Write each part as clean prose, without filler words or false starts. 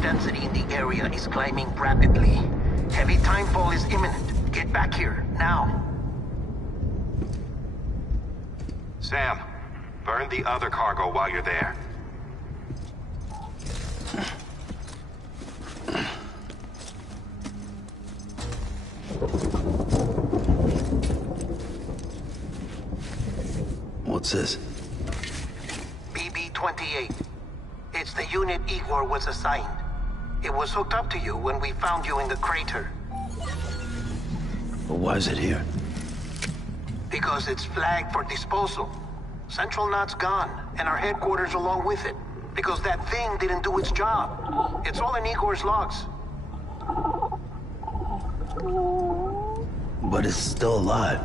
Density in the area is climbing rapidly. Heavy timefall is imminent. Get back here, now. Sam, burn the other cargo while you're there. What's this? BB-28. It's the unit Igor was assigned. It was hooked up to you when we found you in the crater. But why is it here? Because it's flagged for disposal. Central Knot's gone, and our headquarters along with it. Because that thing didn't do its job. It's all in Igor's logs. But it's still alive.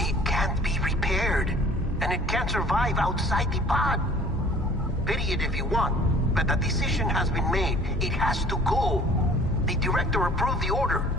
It can't be repaired. And it can't survive outside the pod. Pity it if you want. But the decision has been made. It has to go. The director approved the order.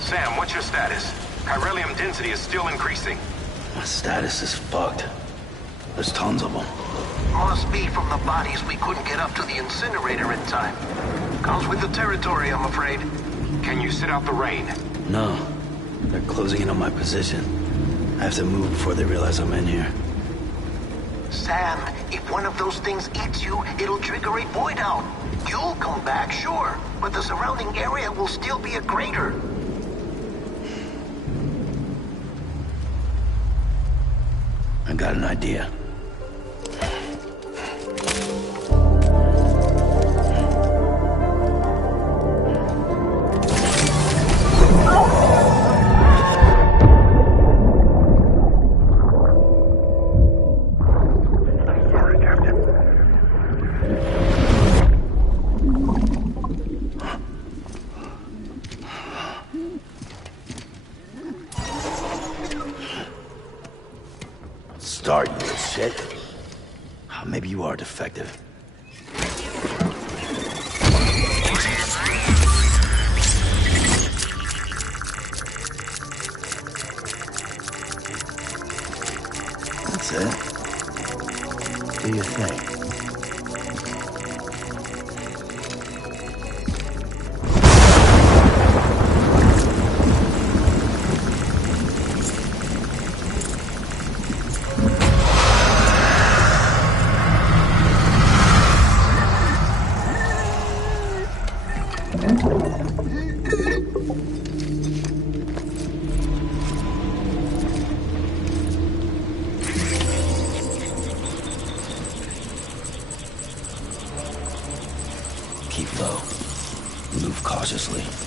Sam, what's your status? Chiralium density is still increasing. My status is fucked. There's tons of them. Must be from the bodies we couldn't get up to the incinerator in time. Comes with the territory, I'm afraid. Can you sit out the rain? No. They're closing in on my position. I have to move before they realize I'm in here. Sam, if one of those things eats you, it'll trigger a void out. You'll come back, sure, but the surrounding area will still be a crater. I got an idea. Start, you little shit. Maybe you are defective. That's it. Do your thing. cautiously.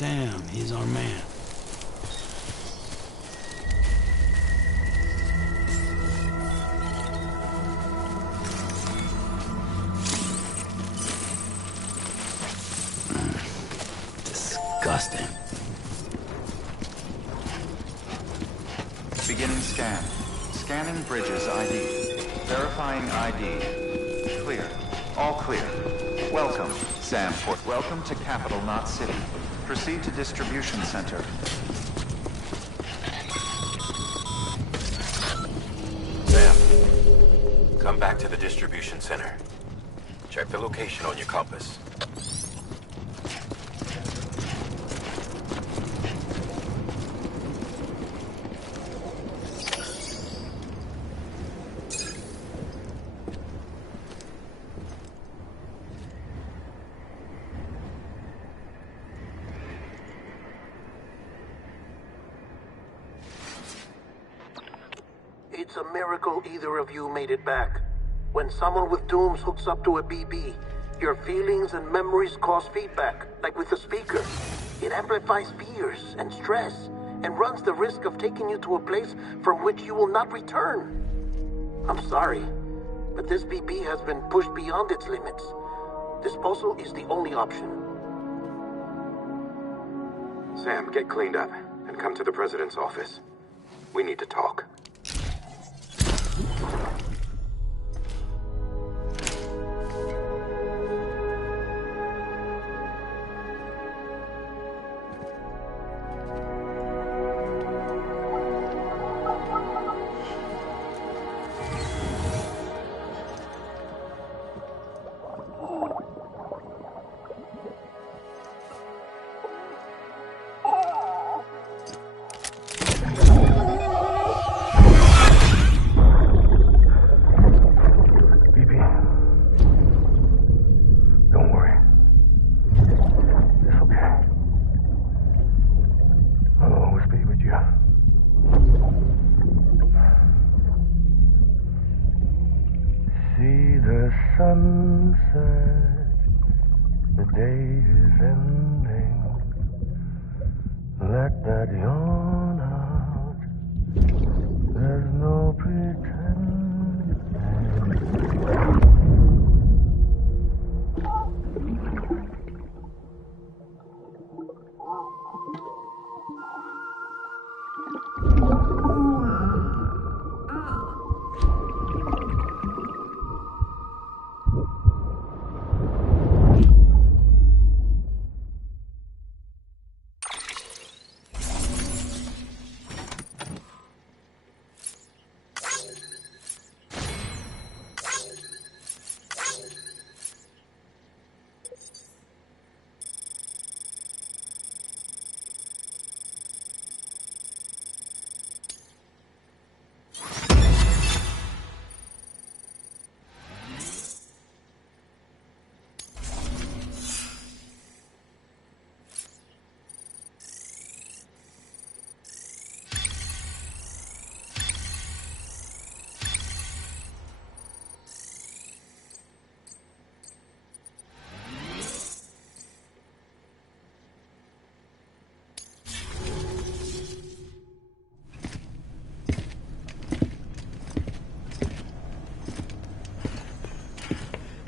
Sam, he's our man. Disgusting. Beginning scan. Scanning Bridges ID. Verifying ID. Clear. All clear. Welcome, Sam Port. Welcome to Capital Knot City. Proceed to Distribution Center. Sam, come back to the Distribution Center. Check the location on your compass. It's a miracle either of you made it back. When someone with dooms hooks up to a BB, your feelings and memories cause feedback, like with the speaker. It amplifies fears and stress, and runs the risk of taking you to a place from which you will not return. I'm sorry, but this BB has been pushed beyond its limits. Disposal is the only option. Sam, get cleaned up and come to the President's office. We need to talk. said the day is ending. Let that yawn out. There's no pretending.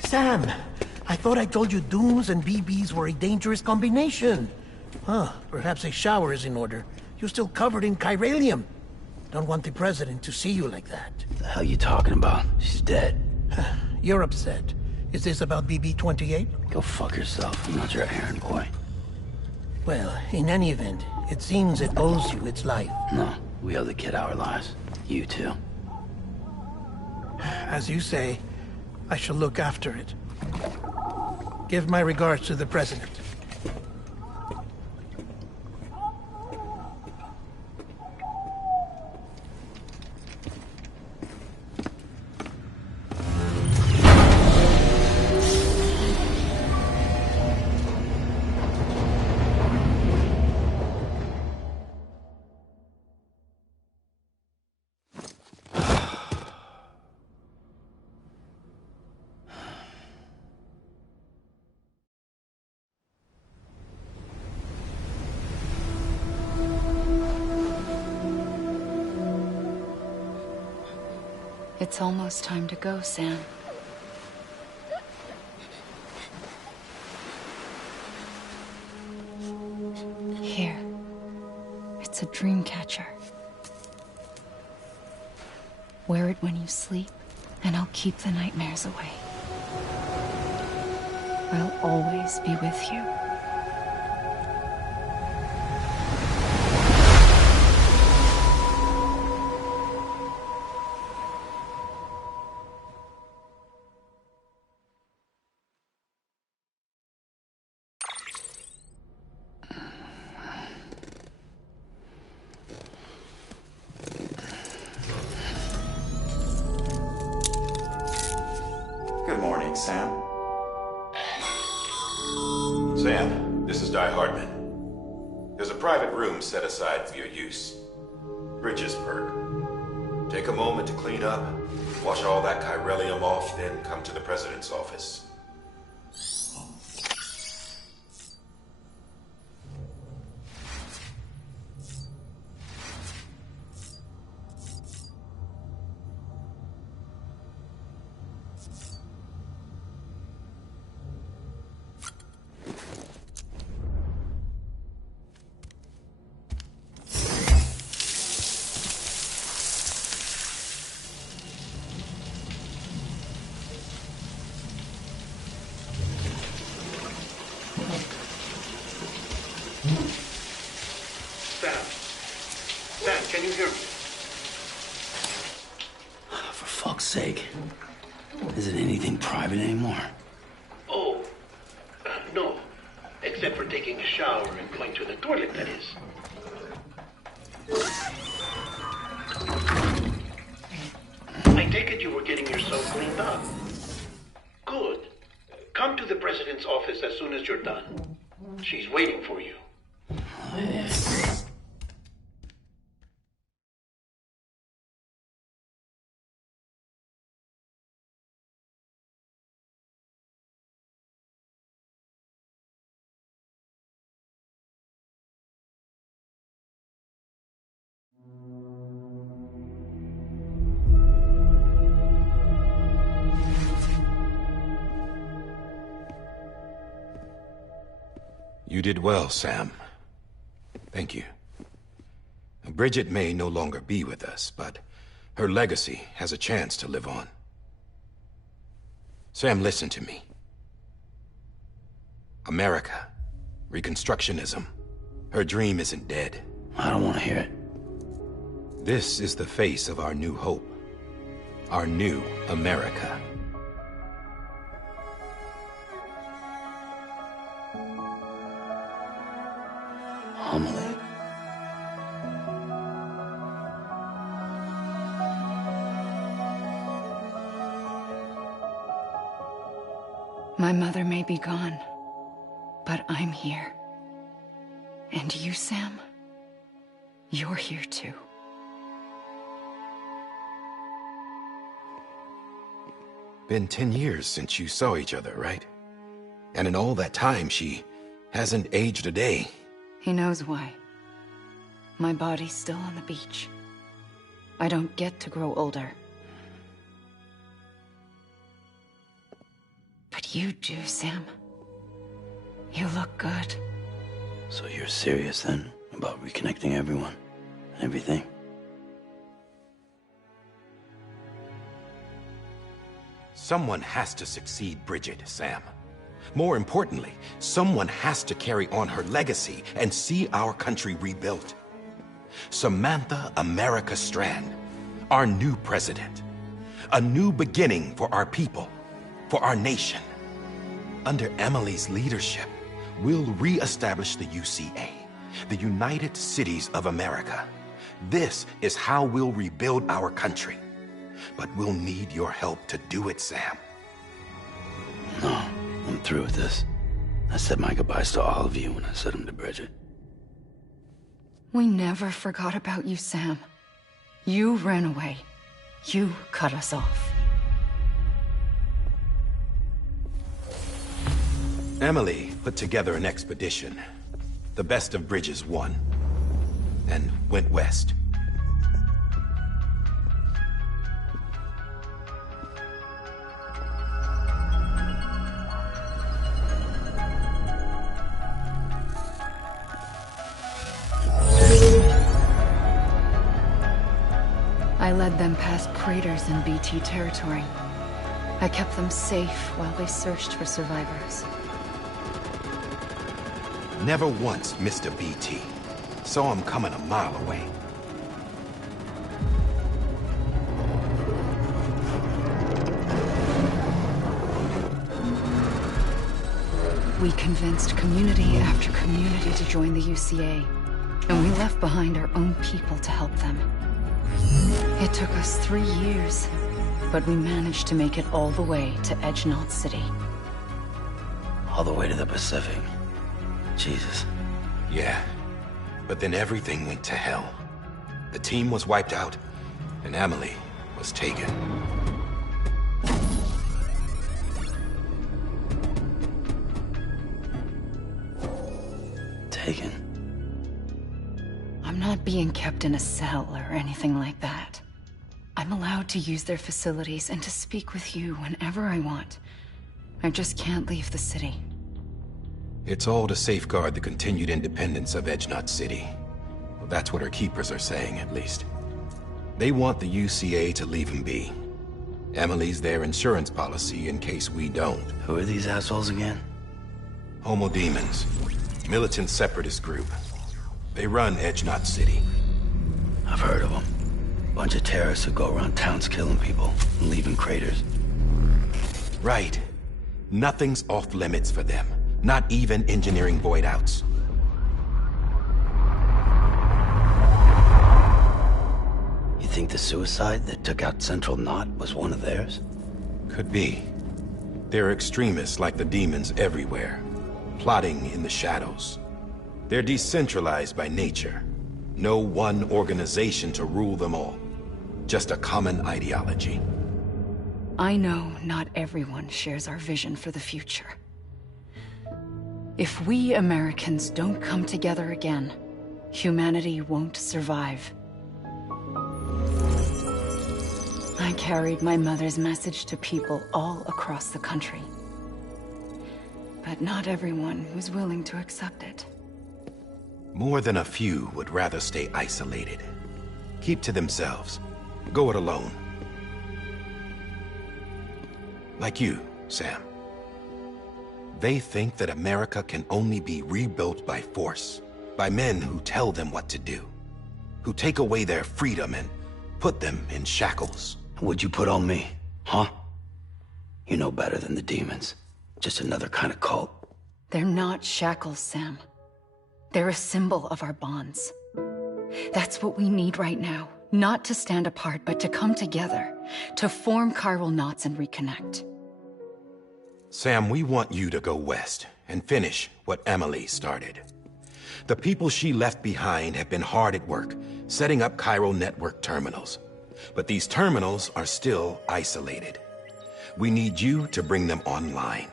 Sam, I thought I told you dooms and BBs were a dangerous combination. Huh, perhaps a shower is in order. You're still covered in chiralium. Don't want the president to see you like that. What the hell you talking about? She's dead. You're upset. Is this about BB-28? Go fuck yourself. I'm not your errand boy. Well, in any event, it seems it owes you its life. No, we owe the kid our lives. You too. As you say, I shall look after it. Give my regards to the president. It's almost time to go, Sam. Here. It's a dream catcher. Wear it when you sleep, and I'll keep the nightmares away. I'll always be with you. Good morning, Sam. Sam, this is Di Hartman. There's a private room set aside for your use. Bridges perk. Take a moment to clean up, wash all that chiralium off, then come to the president's office. Sam, can you hear me? For fuck's sake. Isn't anything private anymore? Oh, no. Except for taking a shower and going to the toilet, that is. I take it you were getting yourself cleaned up. Good. Come to the president's office as soon as you're done. She's waiting for you. You did well, Sam. Thank you. Bridget may no longer be with us, but her legacy has a chance to live on. Sam, listen to me. America, Reconstructionism, her dream isn't dead. I don't want to hear it. This is the face of our new hope. Our new America. Homily. My mother may be gone, but I'm here. And you, Sam, you're here too. Been 10 years since you saw each other, right? And in all that time, she hasn't aged a day. He knows why. My body's still on the beach. I don't get to grow older. But you do, Sam. You look good. So you're serious then about reconnecting everyone and everything? Someone has to succeed Bridget, Sam. More importantly, someone has to carry on her legacy and see our country rebuilt. Samantha America Strand, our new president. A new beginning for our people, for our nation. Under Emily's leadership, we'll re-establish the UCA, the United Cities of America. This is how we'll rebuild our country. But we'll need your help to do it, Sam. No, I'm through with this. I said my goodbyes to all of you when I said them to Bridget. We never forgot about you, Sam. You ran away. You cut us off. Emily put together an expedition. The best of Bridges won. And went west. I led them past craters in BT territory. I kept them safe while they searched for survivors. Never once missed a BT. Saw him coming a mile away. We convinced community after community to join the UCA, and we left behind our own people to help them. It took us 3 years, but we managed to make it all the way to Edge-Knot City. All the way to the Pacific. Jesus. Yeah, but then everything went to hell. The team was wiped out, and Emily was taken. Taken? I'm not being kept in a cell or anything like that. I'm allowed to use their facilities and to speak with you whenever I want. I just can't leave the city. It's all to safeguard the continued independence of Edge-Knot City. Well, that's what our keepers are saying, at least. They want the UCA to leave him be. Emily's their insurance policy in case we don't. Who are these assholes again? Homo Demons. Militant separatist group. They run Edge-Knot City. I've heard of them. Bunch of terrorists who go around towns killing people and leaving craters. Right. Nothing's off limits for them. Not even engineering void outs. You think the suicide that took out Central Knot was one of theirs? Could be. There are extremists like the demons everywhere, plotting in the shadows. They're decentralized by nature. No one organization to rule them all. Just a common ideology. I know not everyone shares our vision for the future. If we Americans don't come together again, humanity won't survive. I carried my mother's message to people all across the country. But But not everyone was willing to accept it. More than a few would rather stay isolated. Keep to themselves. Go it alone. Like you, Sam. They think that America can only be rebuilt by force, by men who tell them what to do, who take away their freedom and put them in shackles. What'd you put on me, huh? You know better than the demons. Just another kind of cult. They're not shackles, Sam. They're a symbol of our bonds. That's what we need right now. Not to stand apart, but to come together. To form chiral knots and reconnect. Sam, we want you to go west and finish what Emily started. The people she left behind have been hard at work, setting up chiral network terminals. But these terminals are still isolated. We need you to bring them online.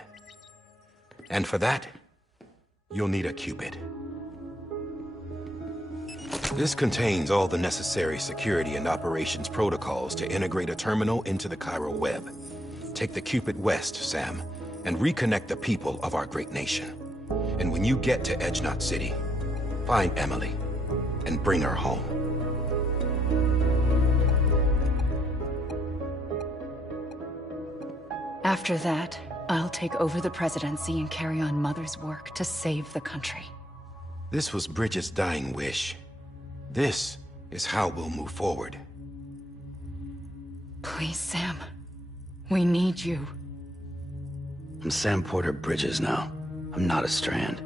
And for that, you'll need a Cupid. This contains all the necessary security and operations protocols to integrate a terminal into the chiral web. Take the Cupid west, Sam, and reconnect the people of our great nation. And when you get to Edge Knot City, find Emily and bring her home. After that, I'll take over the presidency and carry on Mother's work to save the country. This was Bridget's dying wish. This is how we'll move forward. Please, Sam. We need you. I'm Sam Porter Bridges now. I'm not a Strand.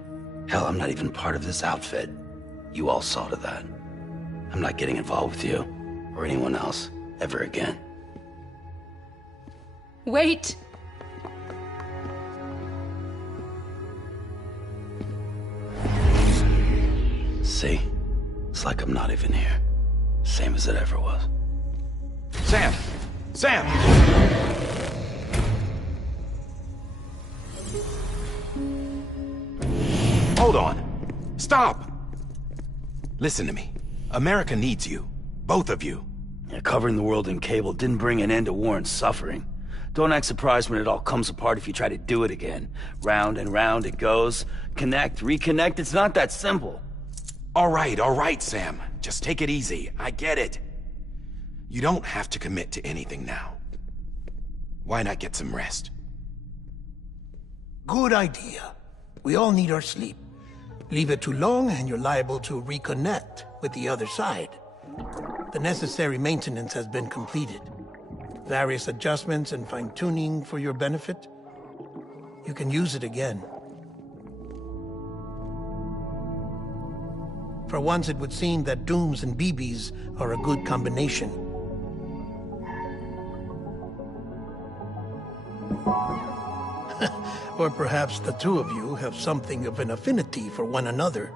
Hell, I'm not even part of this outfit. You all saw to that. I'm not getting involved with you, or anyone else, ever again. Wait! See? It's like I'm not even here. Same as it ever was. Sam! Sam! Hold on. Stop! Listen to me. America needs you. Both of you. Yeah, covering the world in cable didn't bring an end to war and suffering. Don't act surprised when it all comes apart if you try to do it again. Round and round it goes. Connect, reconnect, it's not that simple. All right, Sam. Just take it easy. I get it. You don't have to commit to anything now. Why not get some rest? Good idea. We all need our sleep. Leave it too long and you're liable to reconnect with the other side. The necessary maintenance has been completed. Various adjustments and fine-tuning for your benefit. You can use it again. For once, it would seem that Dooms and BBs are a good combination. Or perhaps the two of you have something of an affinity for one another.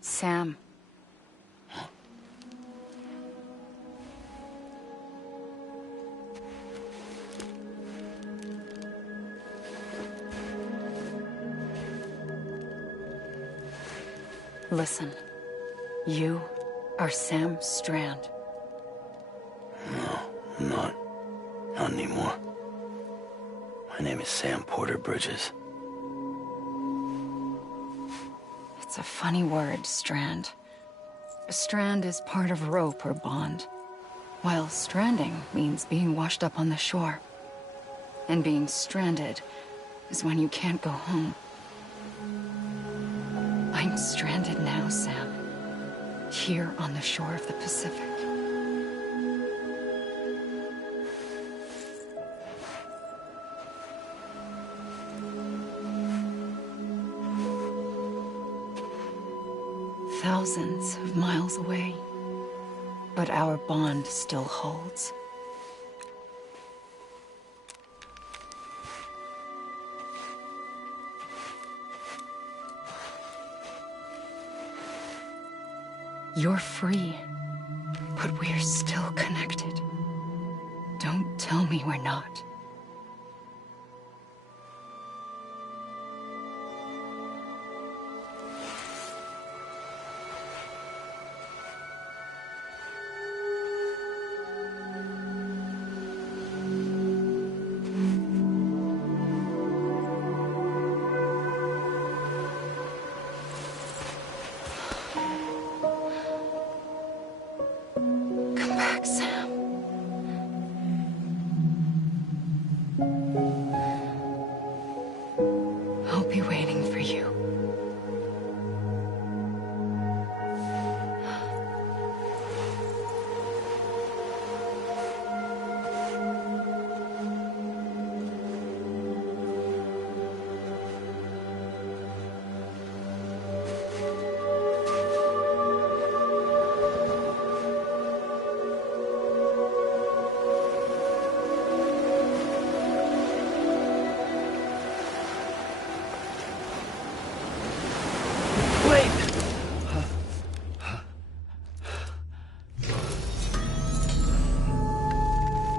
Sam. Listen. You are Sam Strand. No, I'm not. Not anymore. My name is Sam Porter Bridges. It's a funny word, Strand. A strand is part of rope or bond. While stranding means being washed up on the shore. And being stranded is when you can't go home. I'm stranded now, Sam. Here on the shore of the Pacific. Thousands of miles away. But our bond still holds. You're free, but we're still connected. Don't tell me we're not. Sam. I'll be waiting for you.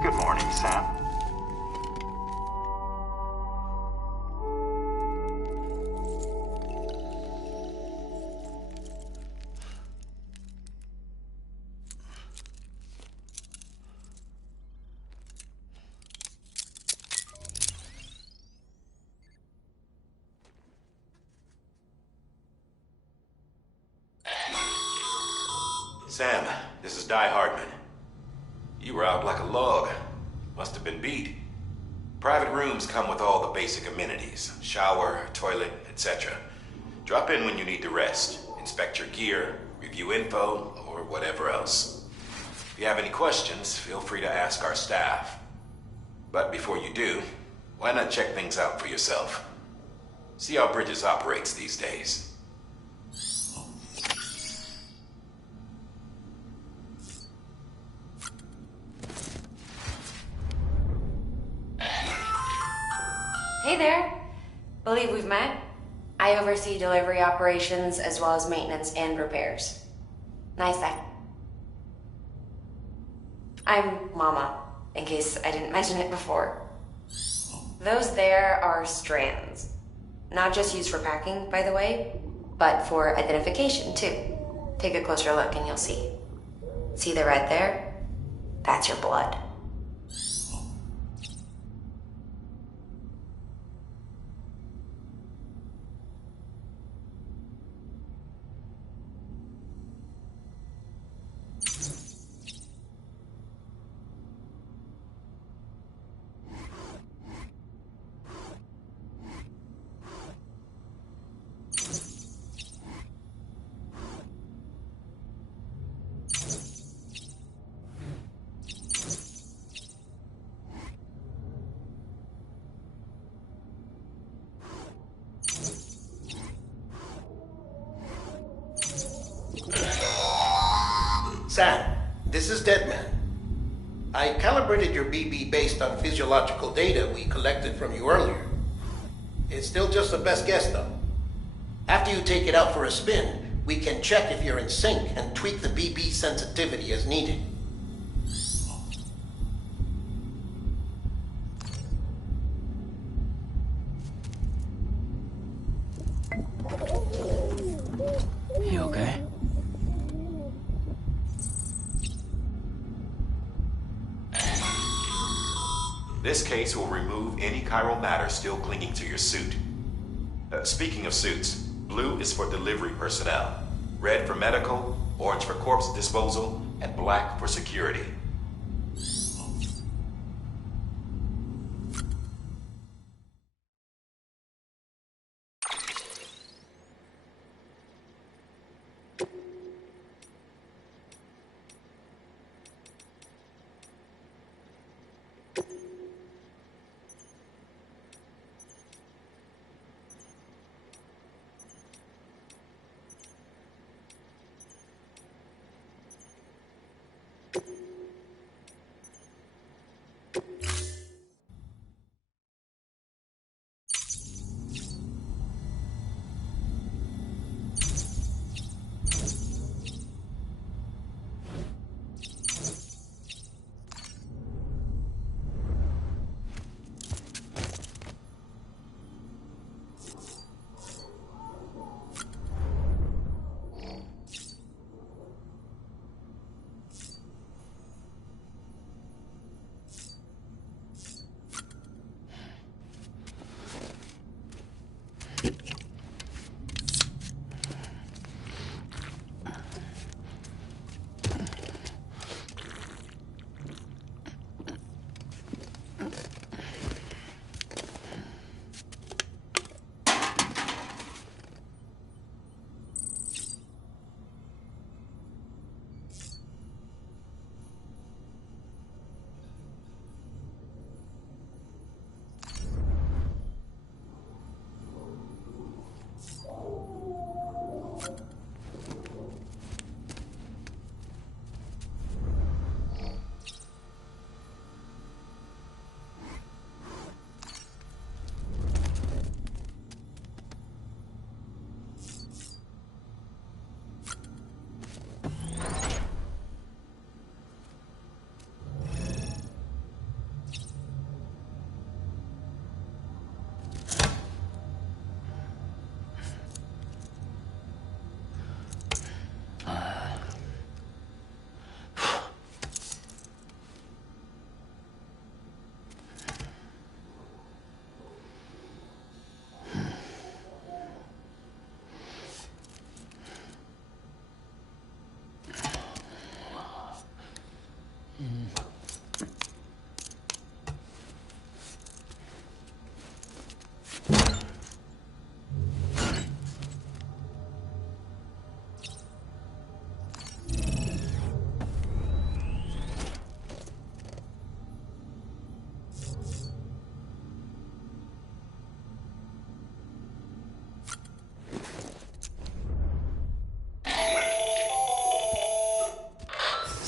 Good morning, Sam. Sam, this is Hardman. You were out like a log. Must have been beat. Private rooms come with all the basic amenities. Shower, toilet, etc. Drop in when you need to rest. Inspect your gear, review info, or whatever else. If you have any questions, feel free to ask our staff. But before you do, why not check things out for yourself? See how Bridges operates these days. Hey there. Believe we've met. I oversee delivery operations as well as maintenance and repairs. Nice day. I'm Mama, in case I didn't mention it before. Those there are strands. Not just used for packing, by the way, but for identification too. Take a closer look and you'll see. See the red there? That's your blood. Sam, this is Deadman. I calibrated your BB based on physiological data we collected from you earlier. It's still just a best guess, though. After you take it out for a spin, we can check if you're in sync and tweak the BB sensitivity as needed. You okay? This case will remove any chiral matter still clinging to your suit. Speaking of suits, blue is for delivery personnel, red for medical, orange for corpse disposal, and black for security.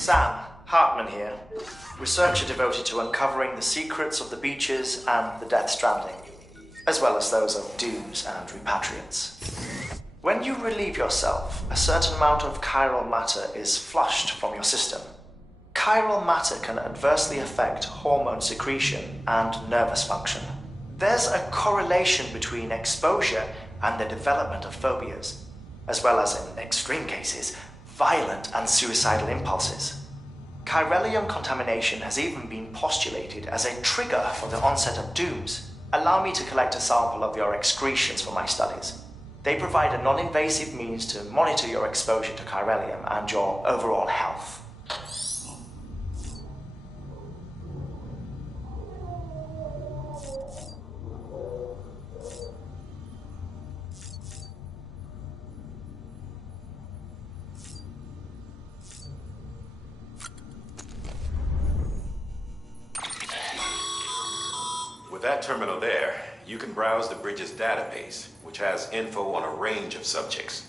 Sam, Hartman here, researcher devoted to uncovering the secrets of the beaches and the Death Stranding, as well as those of dooms and repatriates. When you relieve yourself, a certain amount of chiral matter is flushed from your system. Chiral matter can adversely affect hormone secretion and nervous function. There's a correlation between exposure and the development of phobias, as well as, in extreme cases, violent and suicidal impulses. Chiralium contamination has even been postulated as a trigger for the onset of dooms. Allow me to collect a sample of your excretions for my studies. They provide a non-invasive means to monitor your exposure to chiralium and your overall health. With that terminal there, you can browse the bridge's database, which has info on a range of subjects.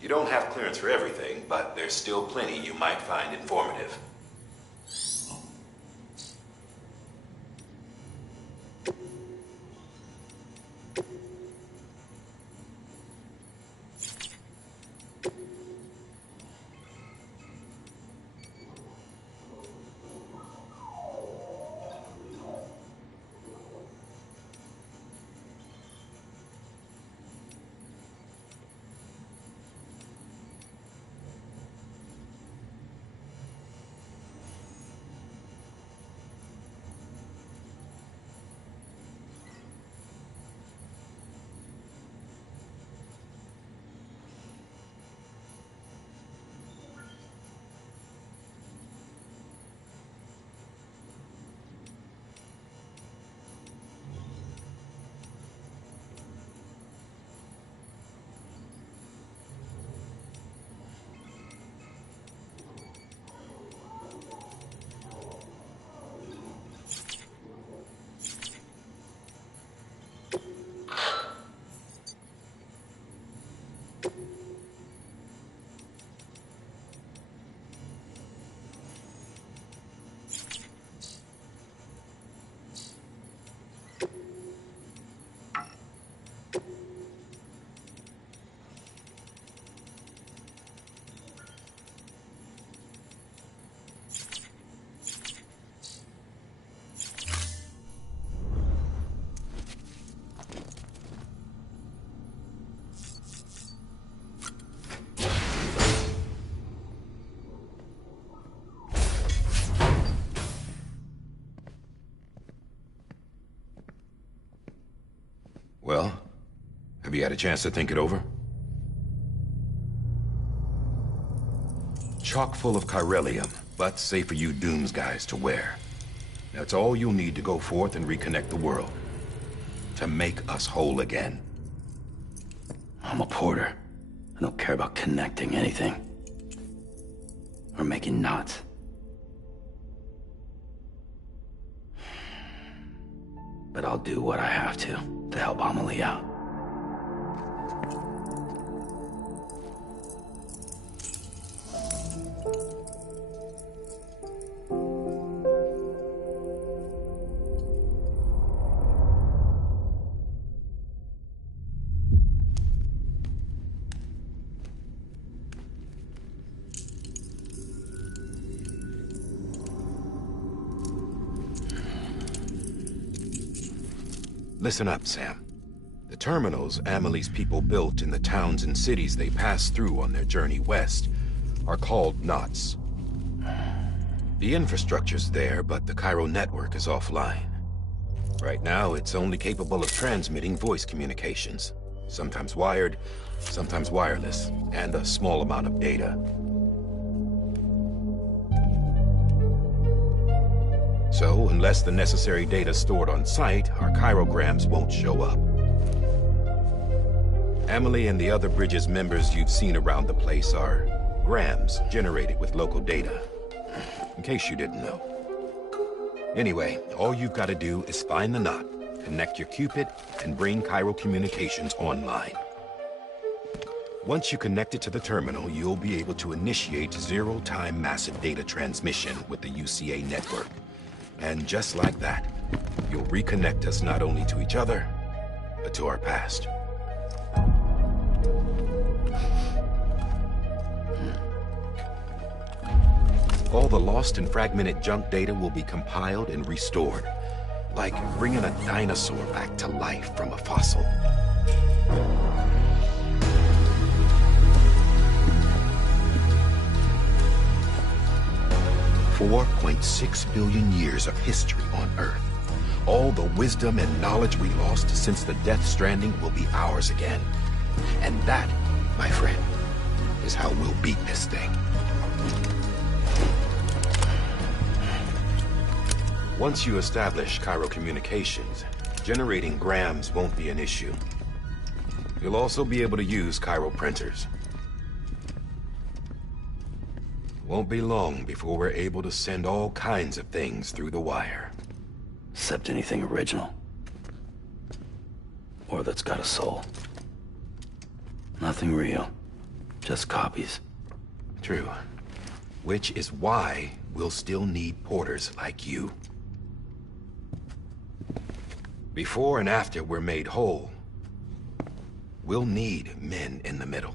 You don't have clearance for everything, but there's still plenty you might find informative. Well, have you had a chance to think it over? Chock full of chiralium, but safe for you Dooms guys to wear. That's all you'll need to go forth and reconnect the world. To make us whole again. I'm a porter. I don't care about connecting anything. Or making knots. But I'll do what I have to help Amelie out. Listen up, Sam. The terminals Amelie's people built in the towns and cities they passed through on their journey west are called knots. The infrastructure's there, but the Cairo network is offline. Right now, it's only capable of transmitting voice communications. Sometimes wired, sometimes wireless, and a small amount of data. So, unless the necessary data stored on site, our chirograms won't show up. Amelie and the other Bridges members you've seen around the place are grams generated with local data. In case you didn't know. Anyway, all you've got to do is find the knot, connect your Cupid, and bring Cairo communications online. Once you connect it to the terminal, you'll be able to initiate zero-time massive data transmission with the UCA network. And just like that, you'll reconnect us not only to each other, but to our past. All the lost and fragmented junk data will be compiled and restored, like bringing a dinosaur back to life from a fossil. $4.6 billion years of history on Earth. All the wisdom and knowledge we lost since the Death Stranding will be ours again. And that, my friend, is how we'll beat this thing. Once you establish Cairo communications, generating grams won't be an issue. You'll also be able to use Cairo printers. Won't be long before we're able to send all kinds of things through the wire. Except anything original. Or that's got a soul. Nothing real. Just copies. True. Which is why we'll still need porters like you. Before and after we're made whole, we'll need men in the middle.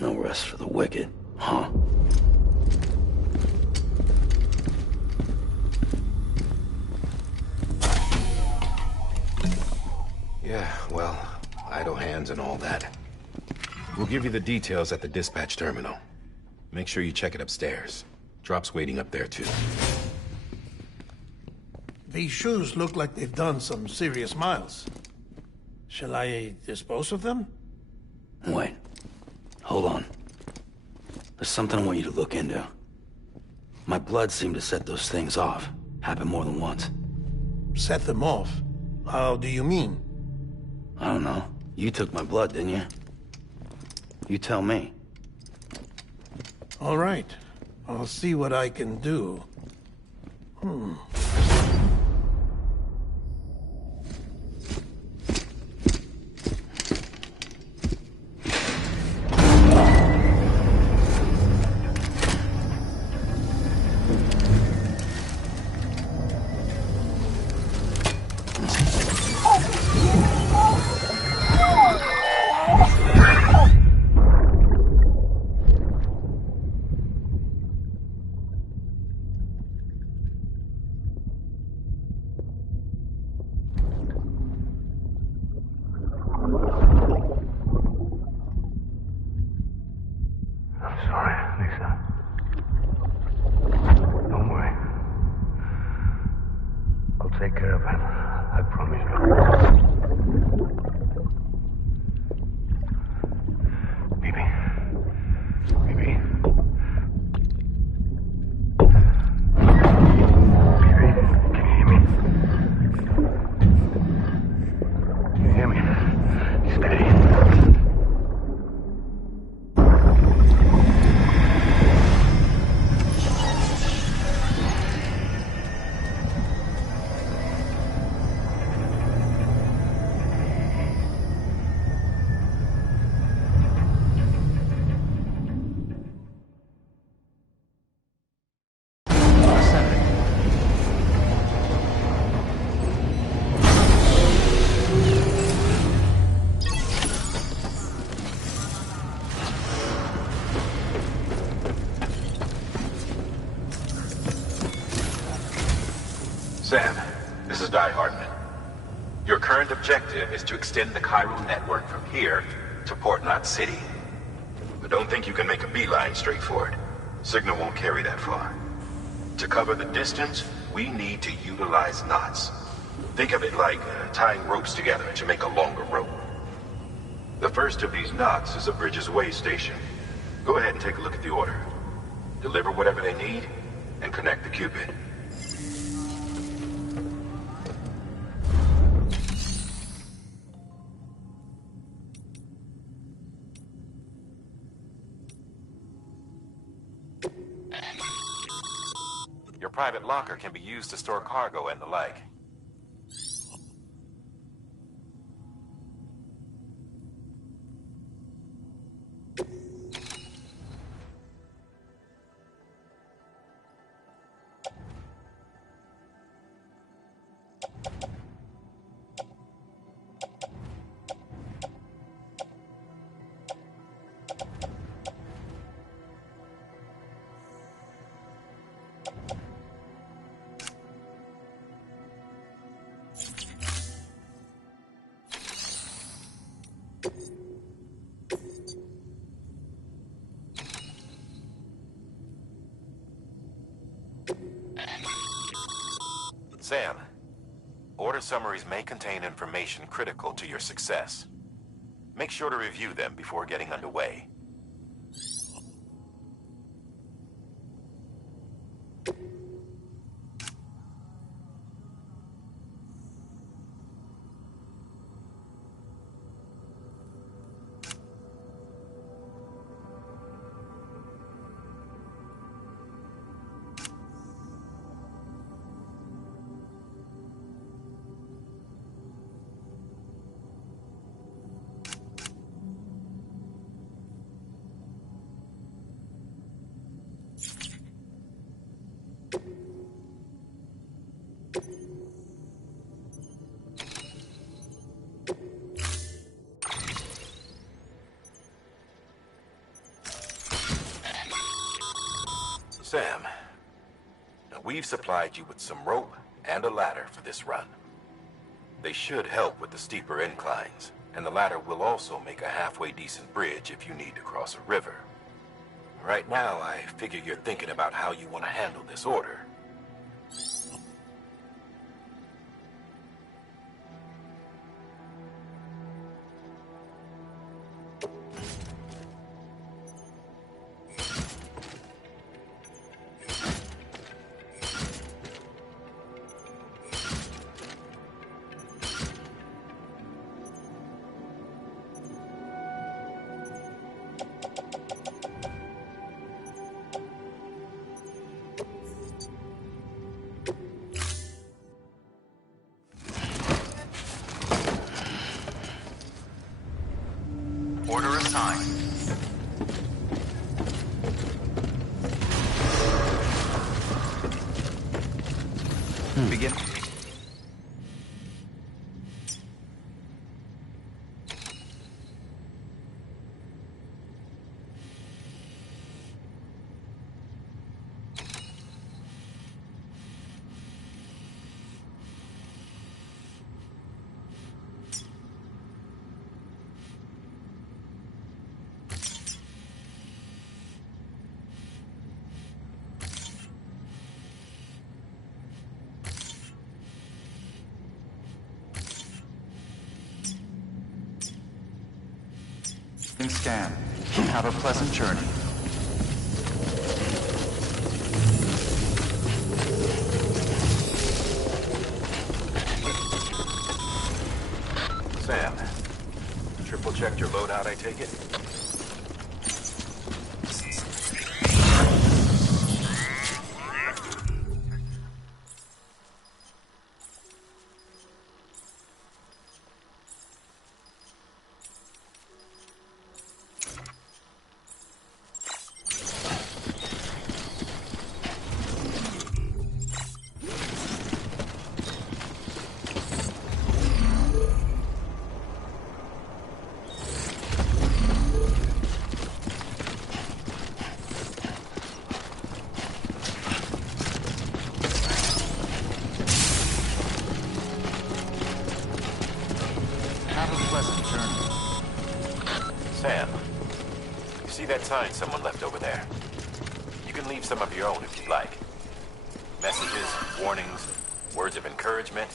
No rest for the wicked, huh? Yeah, well, idle hands and all that. We'll give you the details at the dispatch terminal. Make sure you check it upstairs. Drop's waiting up there, too. These shoes look like they've done some serious miles. Shall I dispose of them? Wait. Hold on. There's something I want you to look into. My blood seemed to set those things off. Happened more than once. Set them off? How do you mean? I don't know. You took my blood, didn't you? You tell me. All right. I'll see what I can do. Take care of him. I promise you. Sam, this is Hartman. Your current objective is to extend the Cairo network from here to Port Knot City. But don't think you can make a beeline straight for it. Signal won't carry that far. To cover the distance, we need to utilize knots. Think of it like tying ropes together to make a longer rope. The first of these knots is a Bridges Way station. Go ahead and take a look at the order. Deliver whatever they need, and connect the Cupid. Your private locker can be used to store cargo and the like. Sam, order summaries may contain information critical to your success. Make sure to review them before getting underway. Sam, we've supplied you with some rope and a ladder for this run. They should help with the steeper inclines, and the ladder will also make a halfway decent bridge if you need to cross a river. Right now, I figure you're thinking about how you want to handle this order. Order assigned. Begin. Beginning scan. Have a pleasant journey. Sam, triple checked your loadout, I take it? Sam, you see that sign someone left over there? You can leave some of your own if you'd like. Messages, warnings, words of encouragement,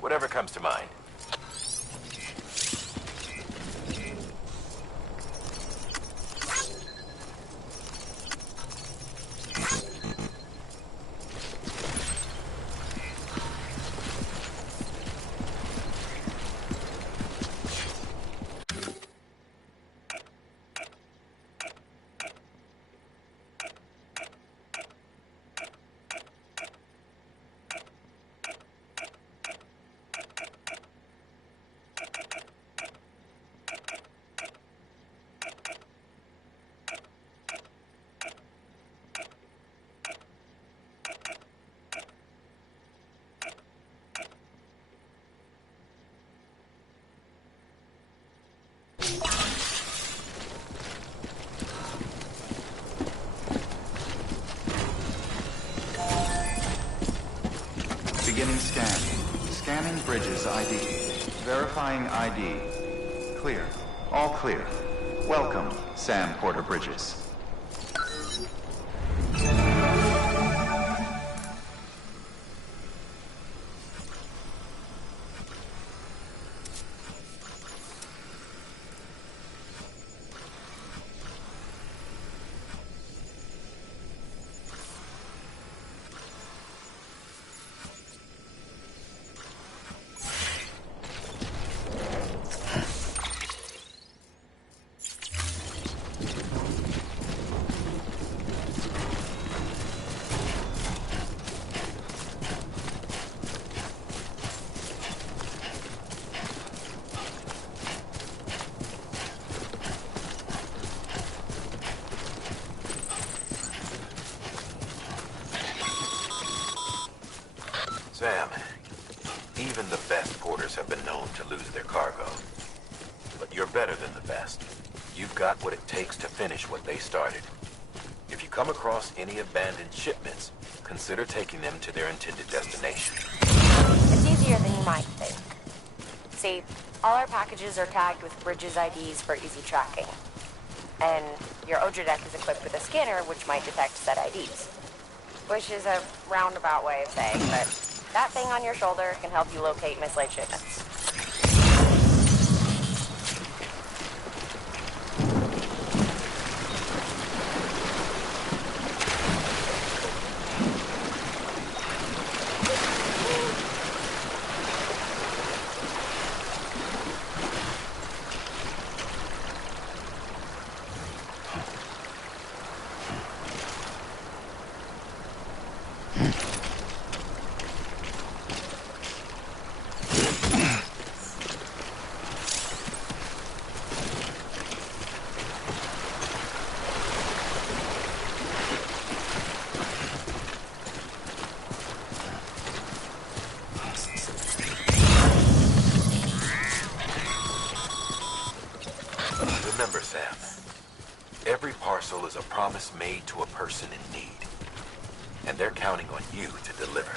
whatever comes to mind. Beginning scan. Scanning Bridges ID. Verifying ID. Clear. All clear. Welcome, Sam Porter Bridges. Sam, even the best porters have been known to lose their cargo. But you're better than the best. You've got what it takes to finish what they started. If you come across any abandoned shipments, consider taking them to their intended destination. It's easier than you might think. See, all our packages are tagged with Bridges IDs for easy tracking. And your Odra deck is equipped with a scanner which might detect said IDs. Which is a roundabout way of saying, but that thing on your shoulder can help you locate mislaid shipments. Remember, Sam, every parcel is a promise made to a person in need. And they're counting on you to deliver.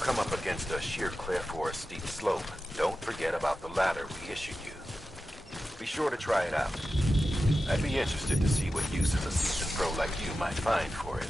come up against a sheer cliff or a steep slope, don't forget about the ladder we issued you. Be sure to try it out. I'd be interested to see what uses a seasoned pro like you might find for it.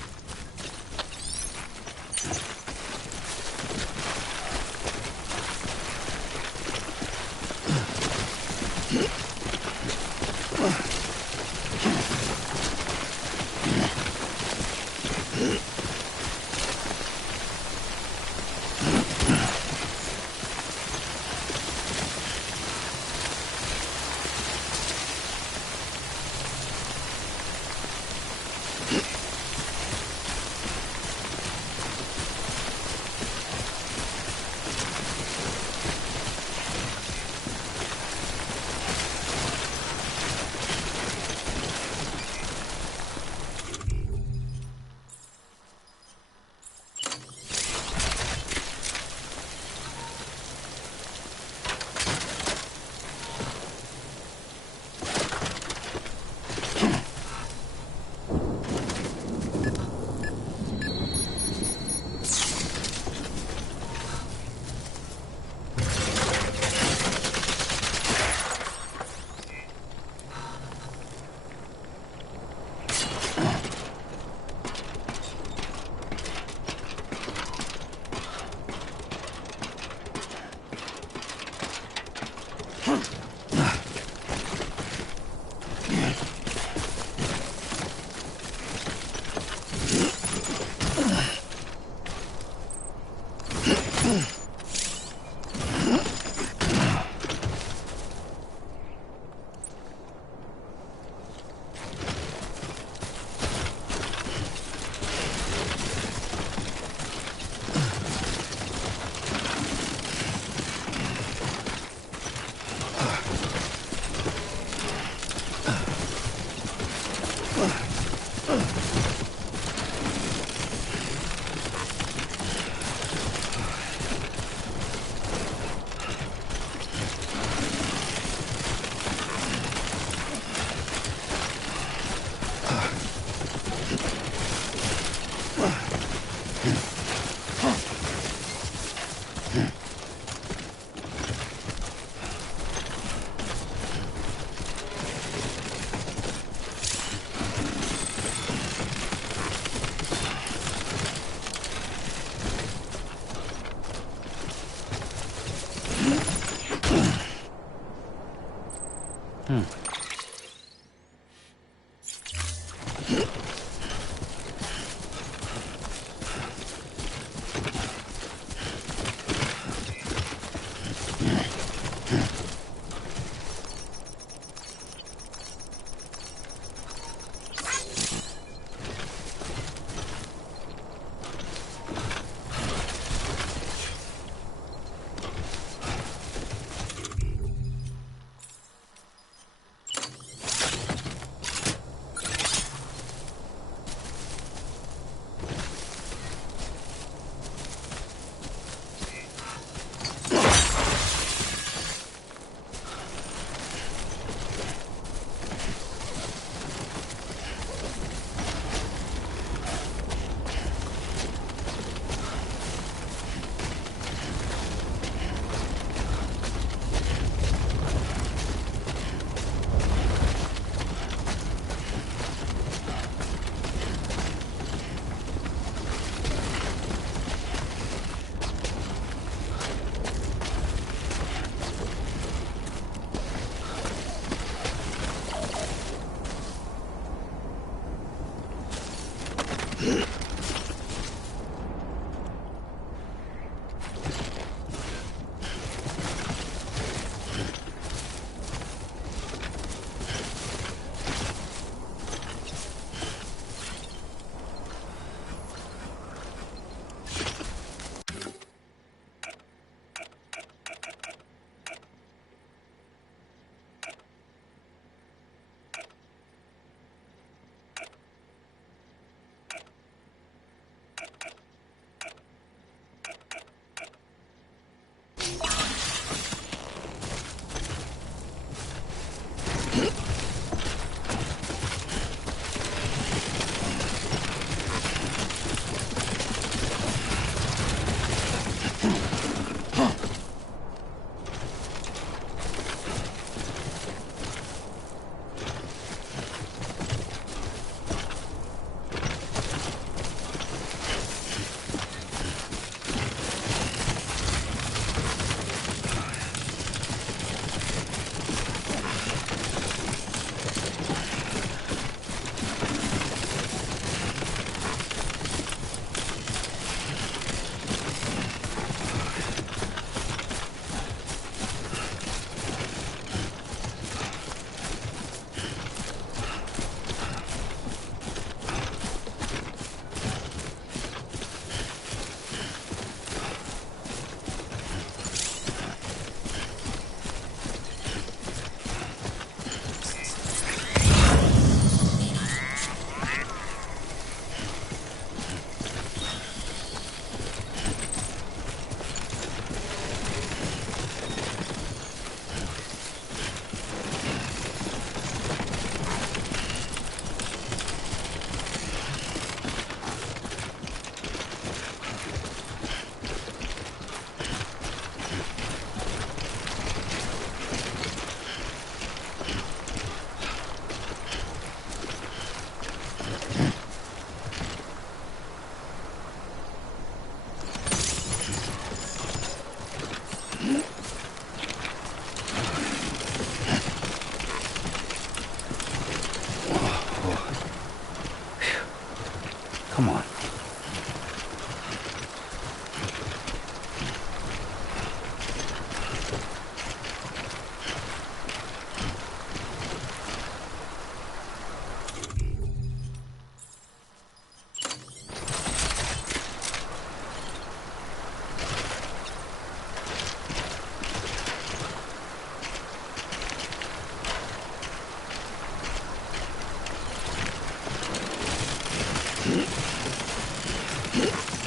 Come on.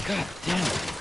God damn it.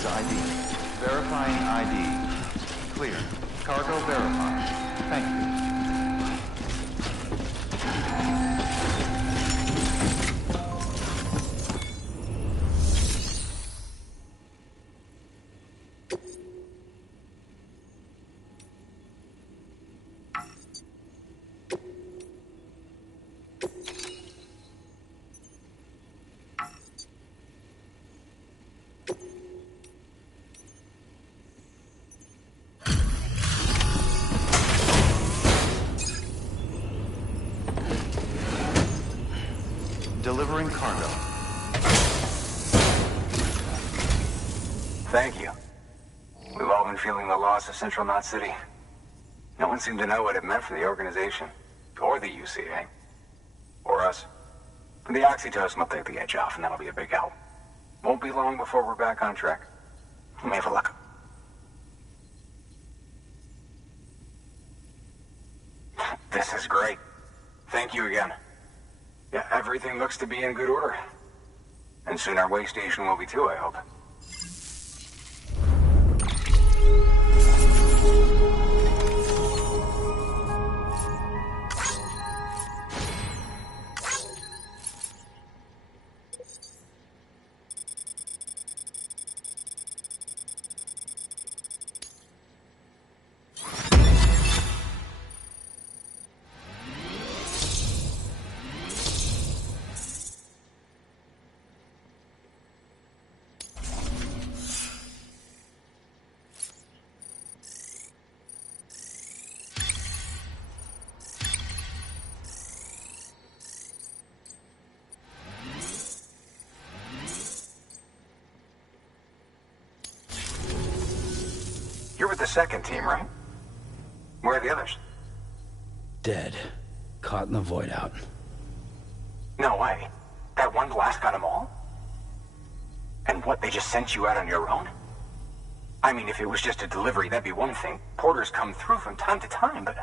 Bridges ID. Verifying ID. Clear. Cargo verified. Thank you. Delivering cargo. Thank you. We've all been feeling the loss of Central Knot City. No one seemed to know what it meant for the organization, or the UCA, or us. The oxytocin will take the edge off, and that'll be a big help. Won't be long before we're back on track. We may have a look. This is great. Thank you again. Yeah, everything looks to be in good order. And soon our way station will be too, I hope. You're with the second team, right? Where are the others? Dead. Caught in the void out. No way. That one blast got them all? And what, they just sent you out on your own? I mean, if it was just a delivery, that'd be one thing. Porters come through from time to time, but...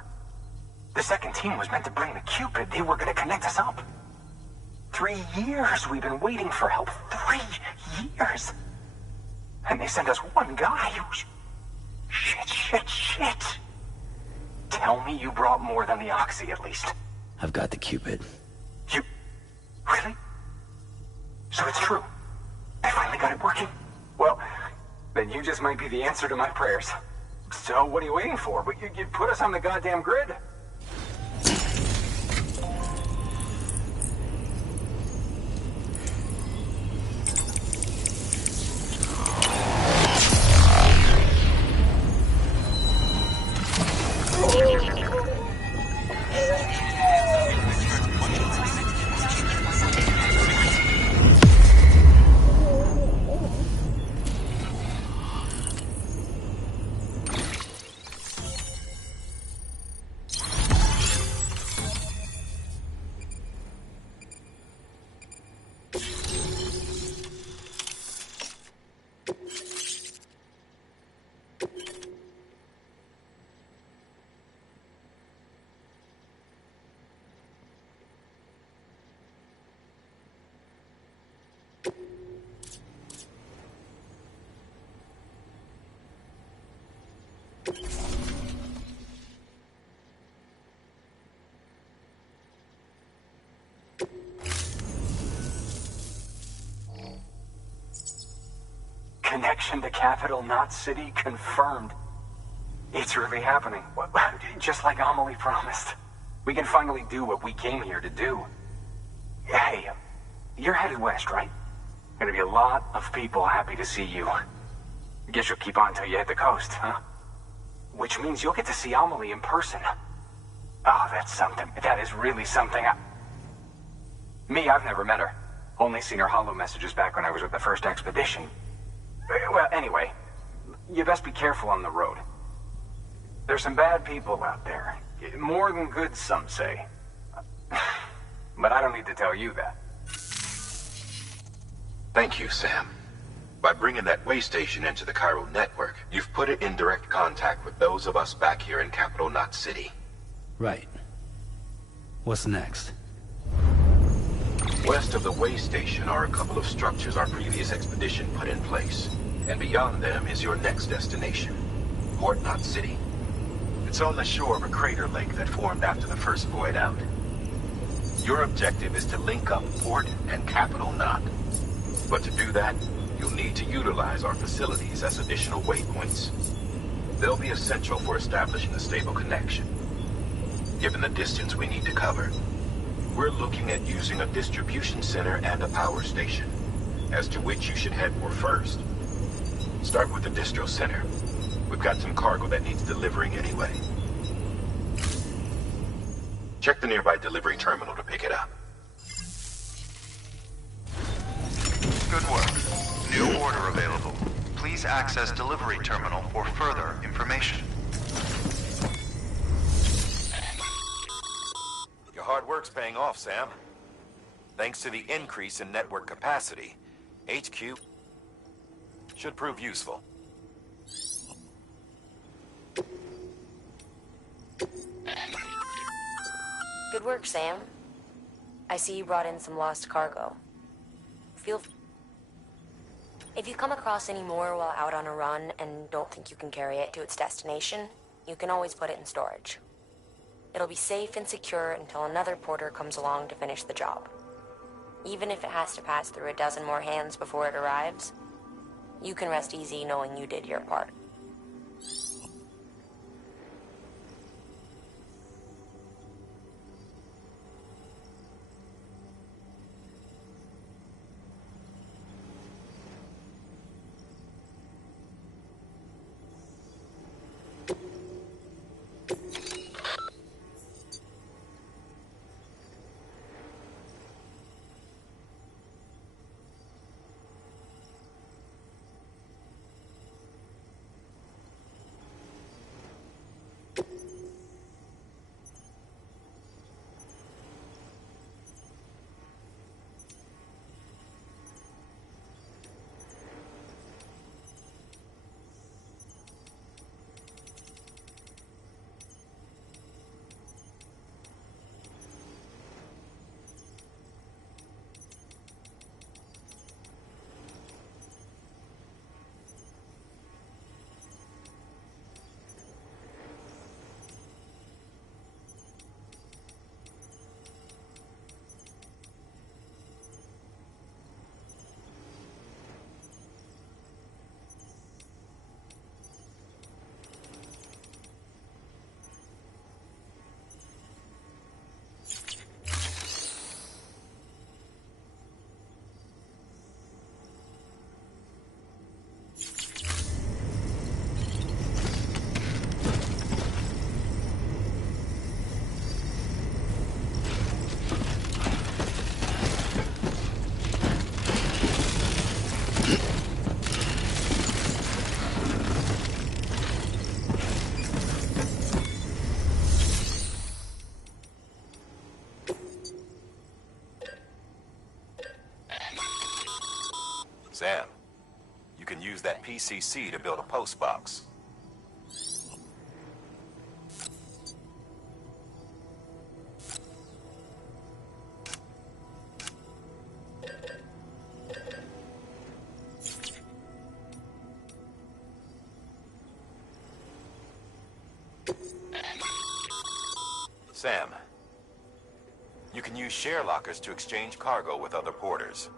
The second team was meant to bring the Cupid. They were gonna connect us up. 3 years we've been waiting for help. 3 years! And they sent us one guy who's... Shit. Tell me you brought more than the Oxy, at least. I've got the Cupid. You... Really? So it's true. I finally got it working. Well, then you just might be the answer to my prayers. So what are you waiting for? You put us on the goddamn grid. Connection to Capital Knot City confirmed. It's really happening. Just like Amelie promised. We can finally do what we came here to do. Hey, you're headed west, right? Gonna be a lot of people happy to see you. Guess you'll keep on till you hit the coast, huh? Which means you'll get to see Amelie in person. Oh, that's something. That is really something. Me, I've never met her. Only seen her holo messages back when I was with the first expedition. Well, anyway, you best be careful on the road. There's some bad people out there. More than good, some say. But I don't need to tell you that. Thank you, Sam. By bringing that way station into the Cairo network, you've put it in direct contact with those of us back here in Capital Knot City. Right. What's next? West of the way station are a couple of structures our previous expedition put in place. And beyond them is your next destination, Port Knot City. It's on the shore of a crater lake that formed after the first void out. Your objective is to link up Port and Capital Knot. But to do that, you'll need to utilize our facilities as additional waypoints. They'll be essential for establishing a stable connection. Given the distance we need to cover, we're looking at using a distribution center and a power station, as to which you should head for first. Start with the distro center. We've got some cargo that needs delivering anyway. Check the nearby delivery terminal to pick it up. Good work. New order available. Please access delivery terminal for further information. Your hard work's paying off, Sam. Thanks to the increase in network capacity, HQ should prove useful. Good work, Sam. I see you brought in some lost cargo. If you come across any more while out on a run and don't think you can carry it to its destination, you can always put it in storage. It'll be safe and secure until another porter comes along to finish the job. Even if it has to pass through a dozen more hands before it arrives, you can rest easy knowing you did your part. Sam, you can use that PCC to build a post box. Sam, you can use share lockers to exchange cargo with other porters.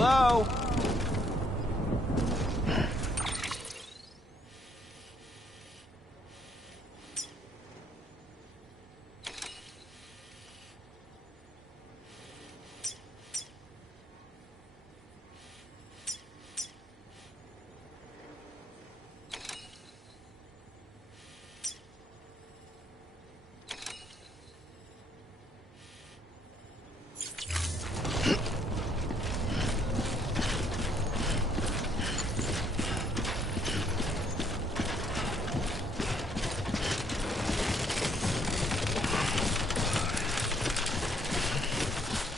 Hello?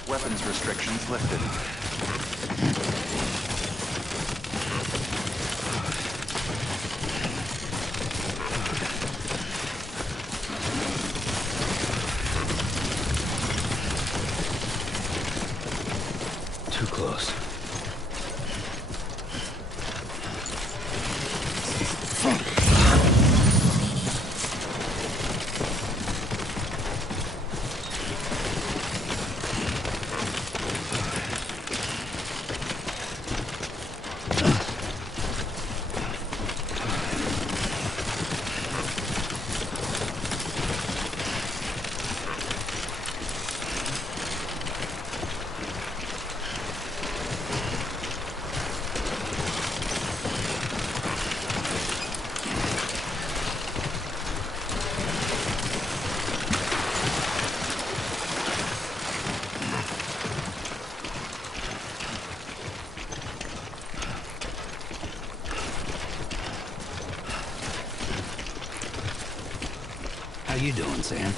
Weapons restrictions lifted. Too close. How you doing, Sam?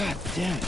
God damn it.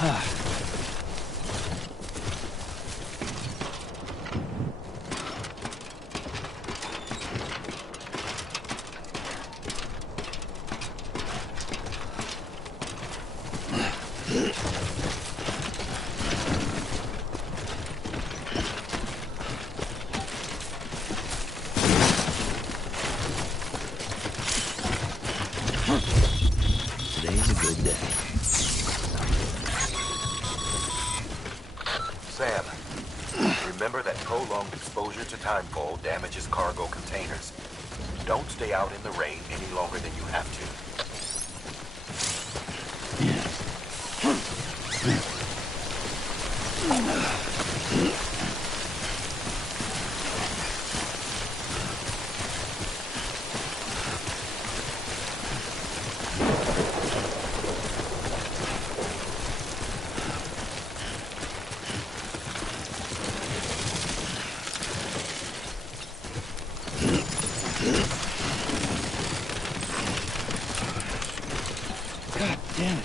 Today's a good day. Sam, remember that prolonged exposure to timefall damages cargo containers. Don't stay out in the rain any longer than you have to. God damn it.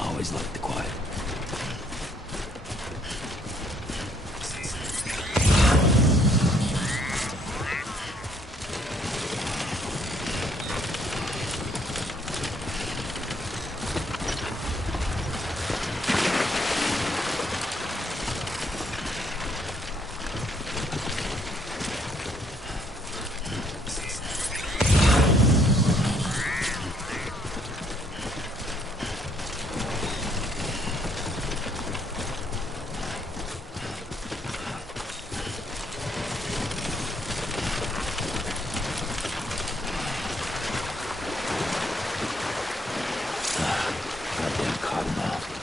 Always liked the quiet. Goddamn cottonmouth.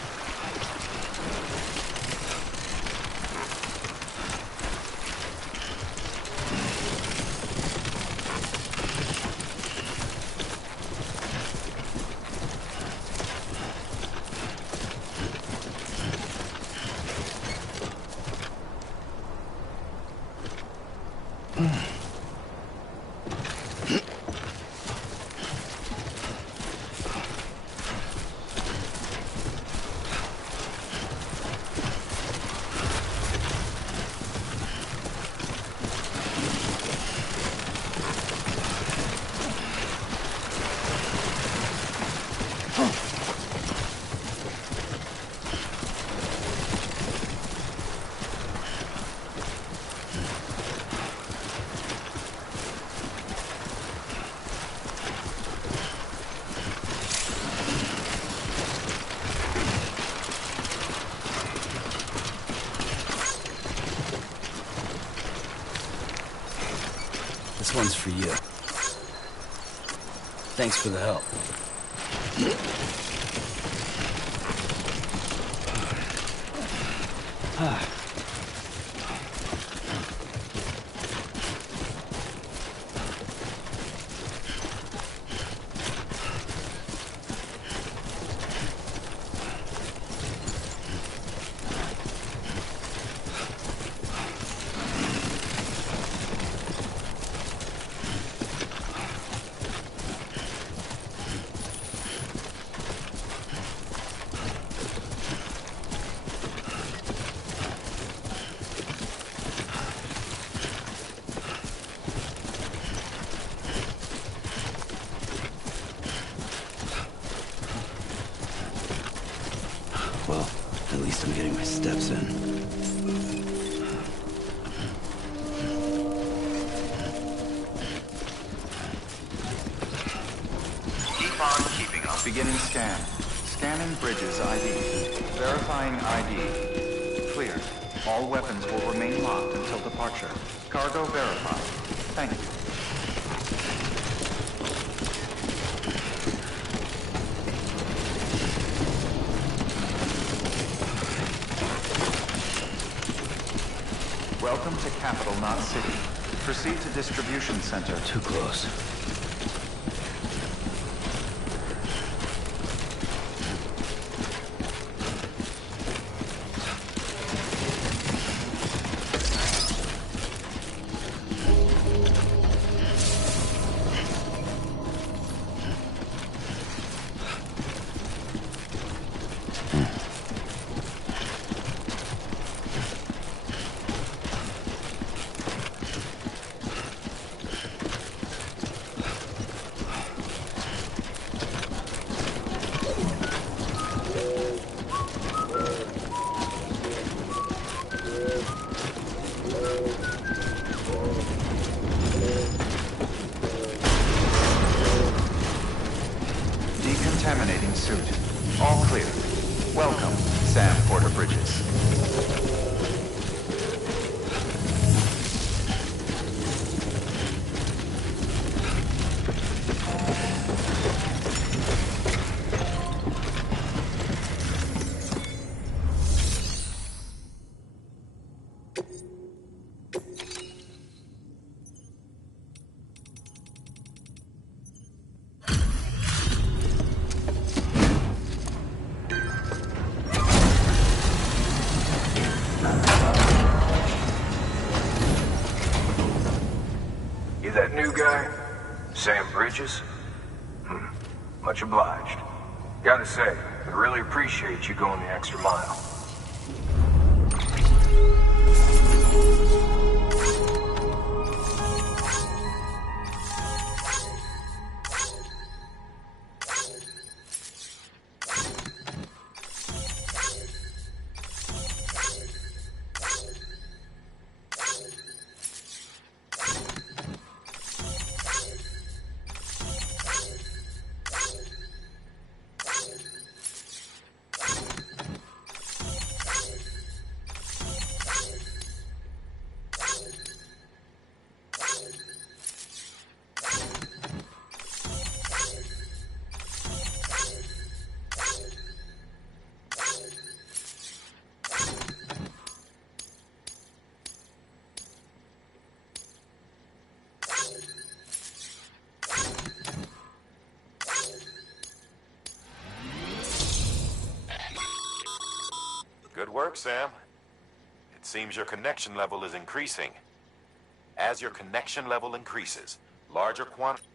This one's for you. Thanks for the help. Well, at least I'm getting my steps in. Beginning scan. Scanning bridges ID. Verifying ID. Clear. All weapons will remain locked until departure. Cargo verified. Thank you. Welcome to Capital Knot City. Proceed to distribution center. Too close. Decontaminating suit. All clear. Welcome, Sam Porter Bridges. You that new guy? Sam Bridges? Much obliged. Gotta say, I really appreciate you going the extra mile. Good work, Sam. It seems your connection level is increasing. As your connection level increases, larger quantity...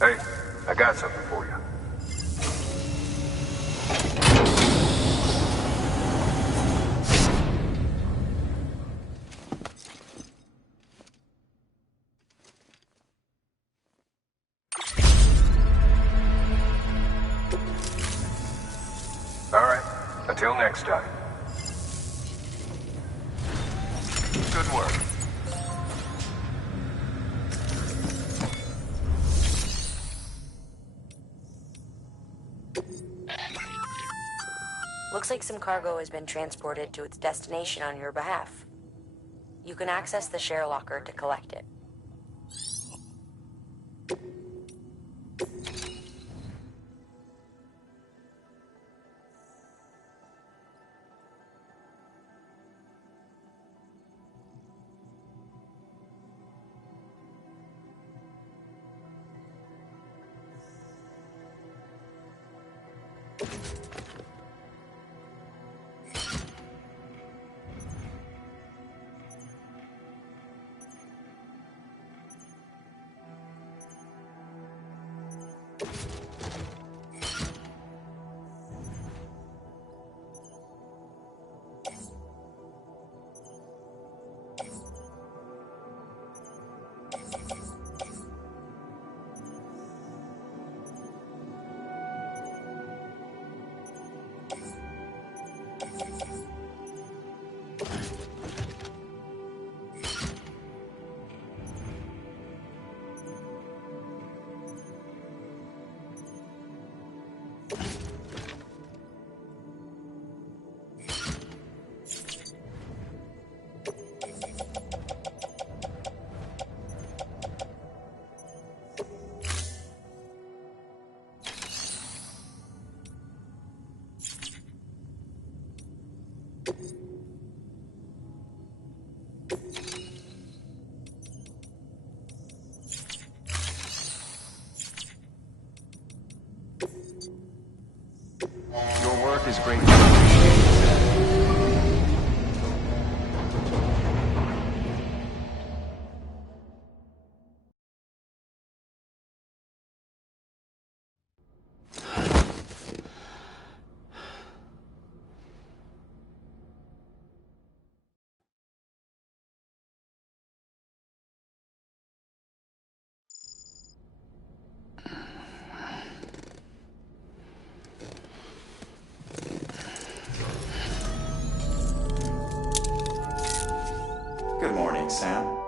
Hey, I got something for you. Until next time. Good work. Looks like some cargo has been transported to its destination on your behalf. You can access the share locker to collect it. Your work is greatly appreciated, Sam. Good morning, Sam.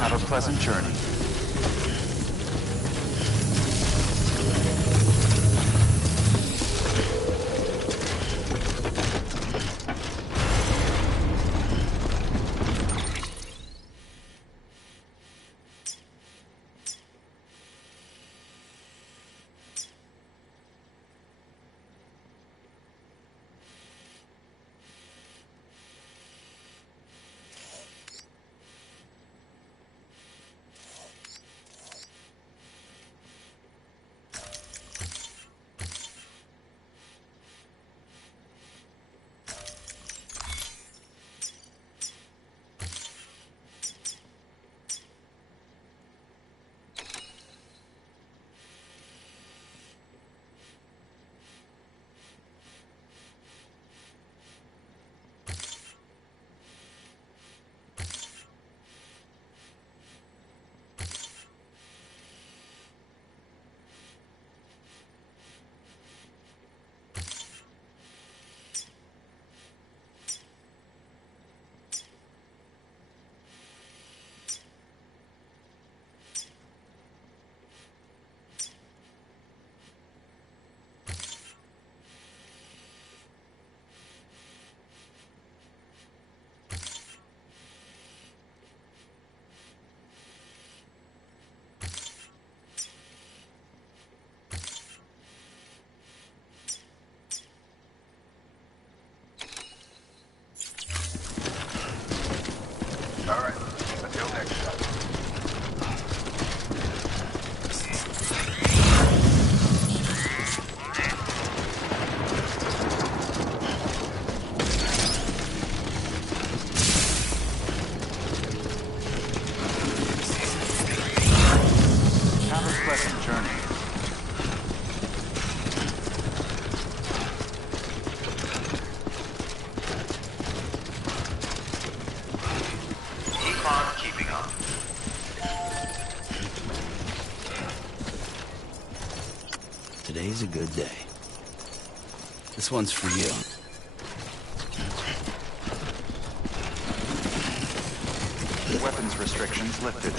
Have a pleasant journey. Today's a good day. This one's for you. Weapons restrictions lifted.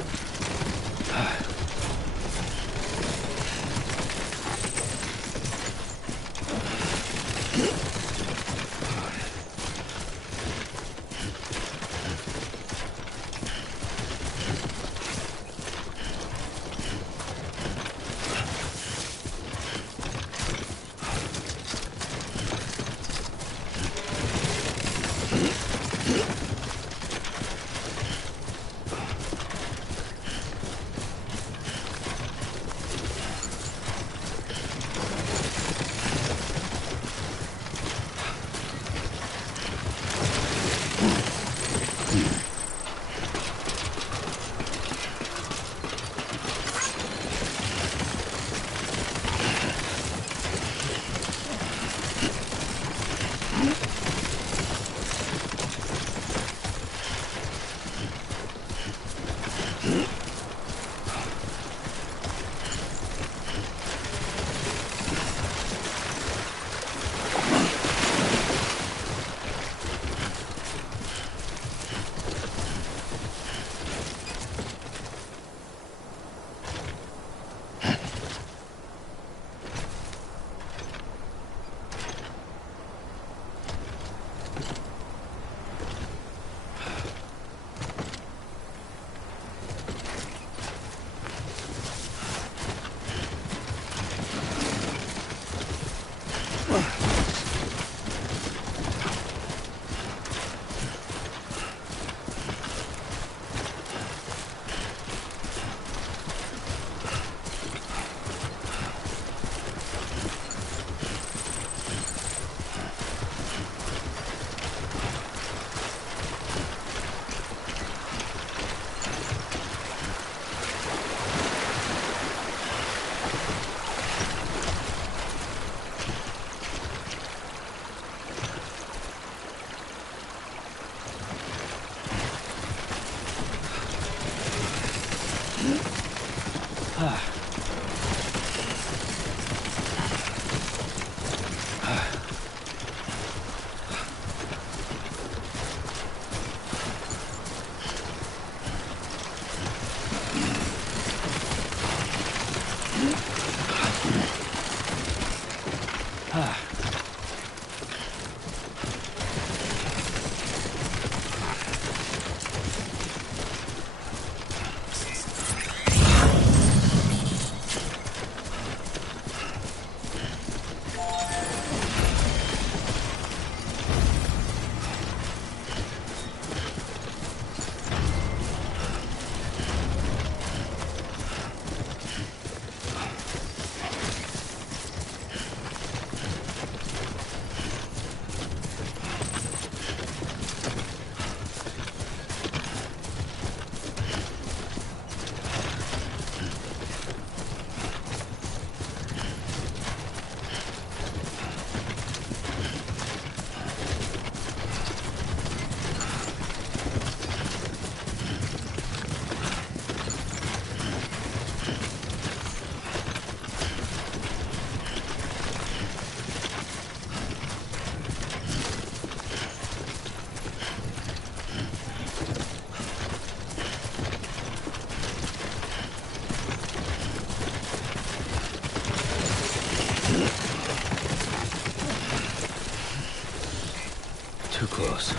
Too close.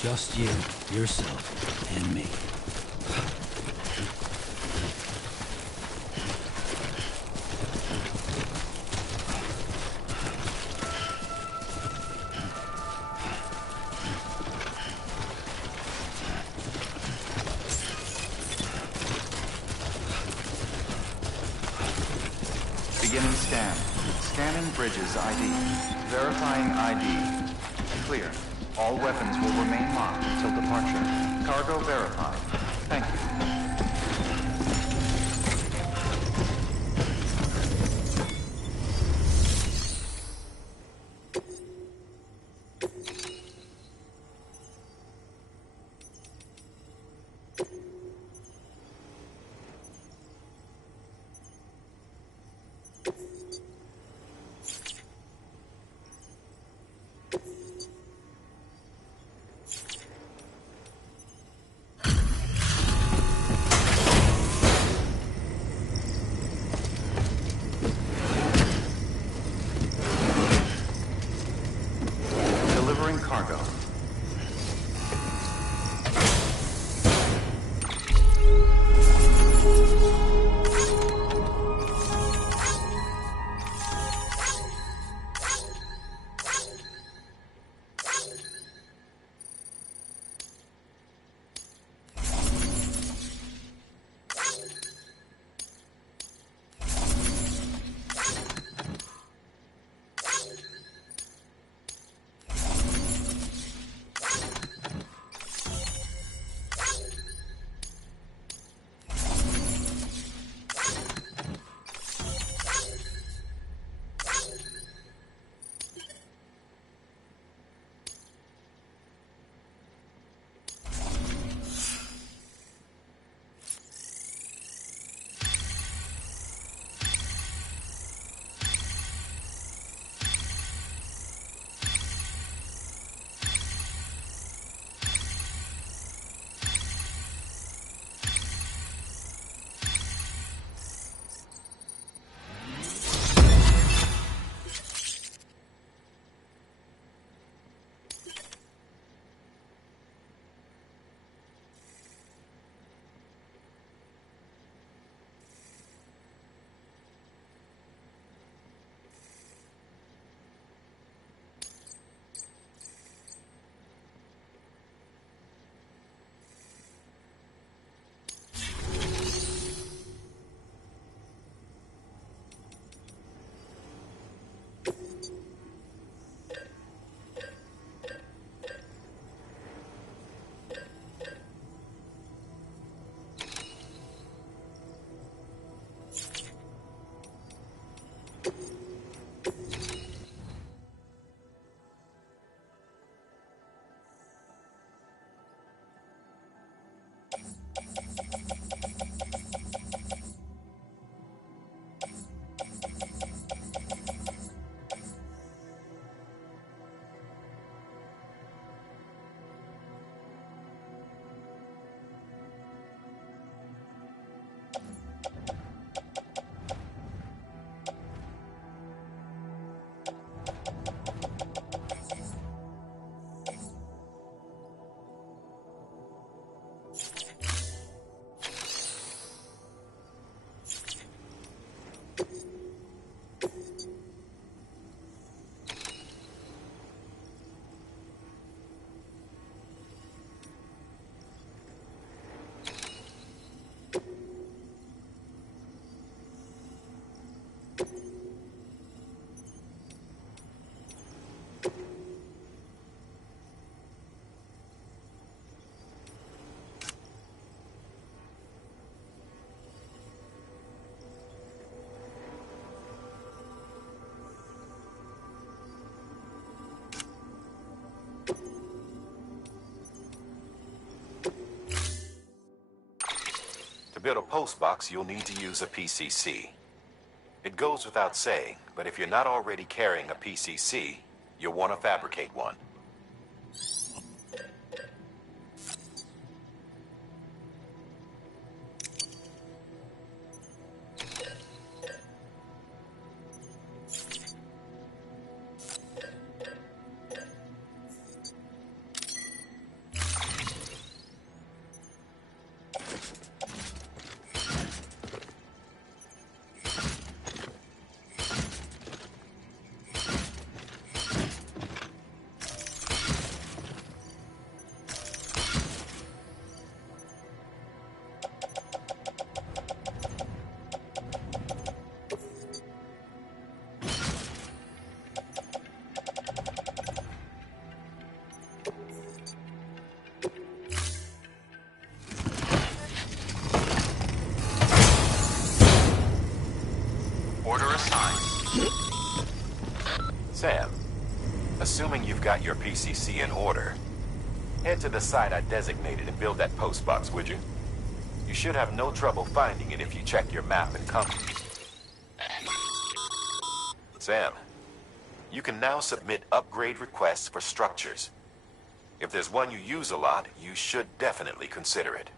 Just you, yourself, and me. Beginning scan. Scanning bridges ID. Verifying ID. Clear. All weapons will remain locked until departure. Cargo verified. Thank you. Delivering cargo. To build a post box, you'll need to use a PCC. It goes without saying, but if you're not already carrying a PCC, you'll want to fabricate one. Sam, assuming you've got your PCC in order, head to the site I designated and build that post box, would you? You should have no trouble finding it if you check your map and compass. Sam, you can now submit upgrade requests for structures. If there's one you use a lot, you should definitely consider it.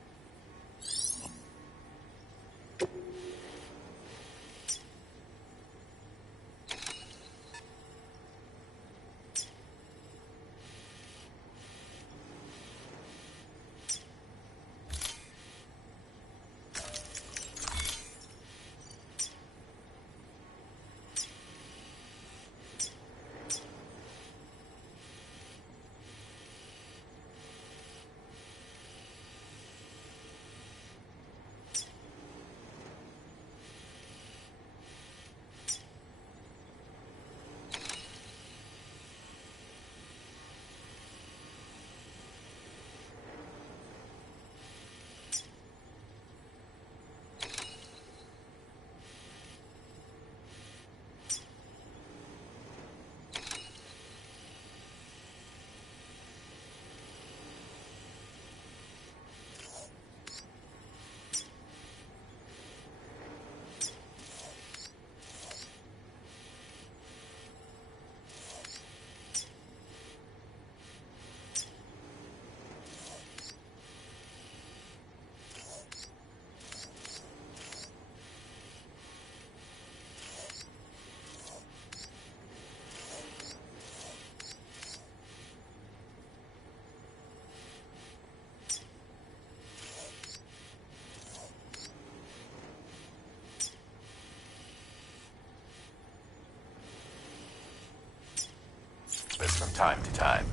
This from time to time.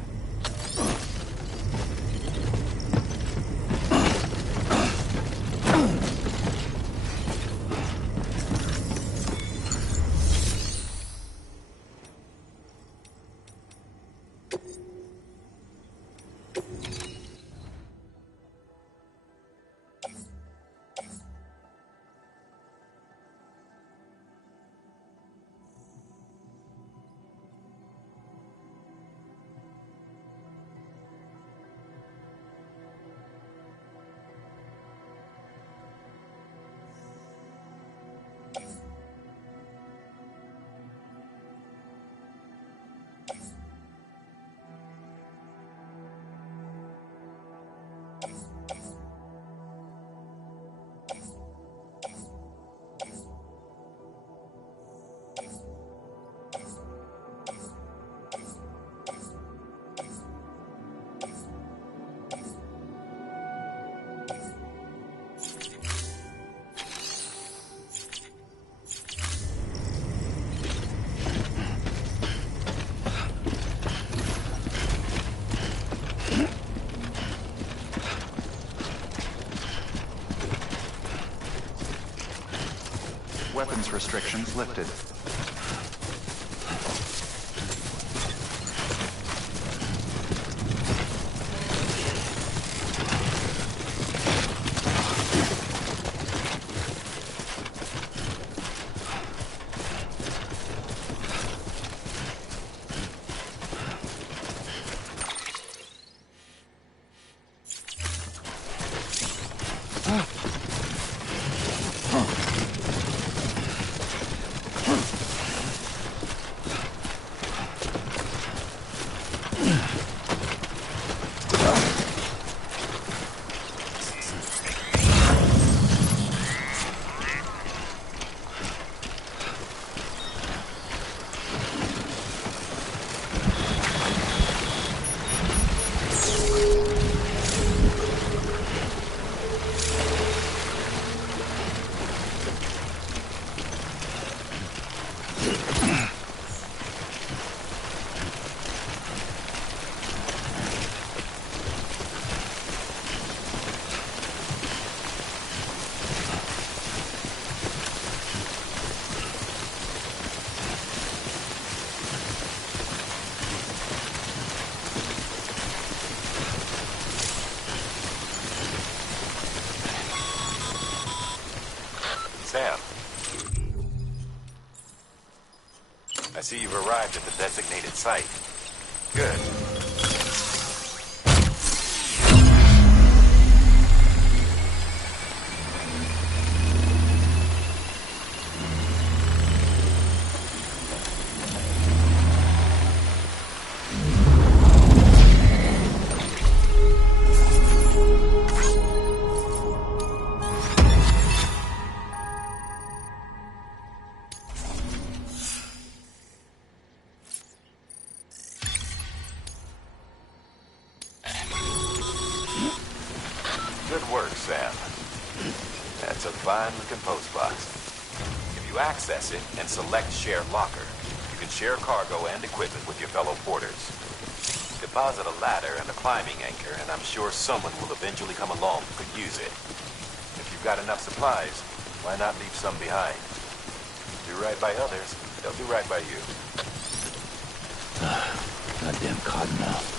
Weapons restrictions lifted. I see you've arrived at the designated site. Good. Good work, Sam. That's a fine-looking post box. If you access it and select Share Locker, you can share cargo and equipment with your fellow porters. Deposit a ladder and a climbing anchor, and I'm sure someone will eventually come along who could use it. If you've got enough supplies, why not leave some behind? Do right by others, they'll do right by you. Goddamn cottonmouth.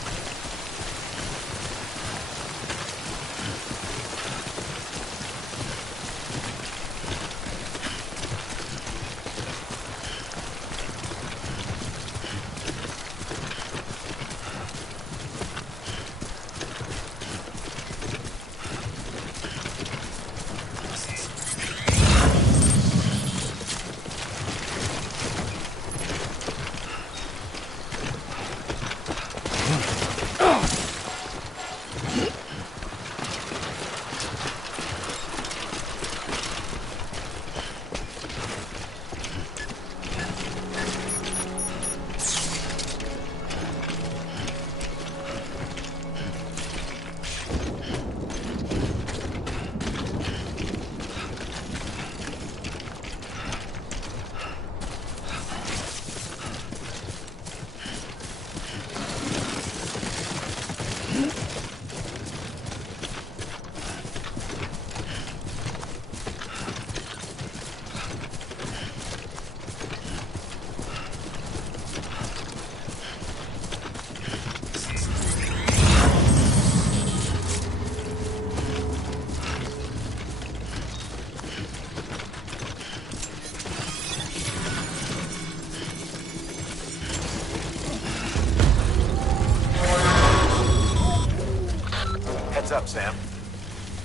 Heads up, Sam.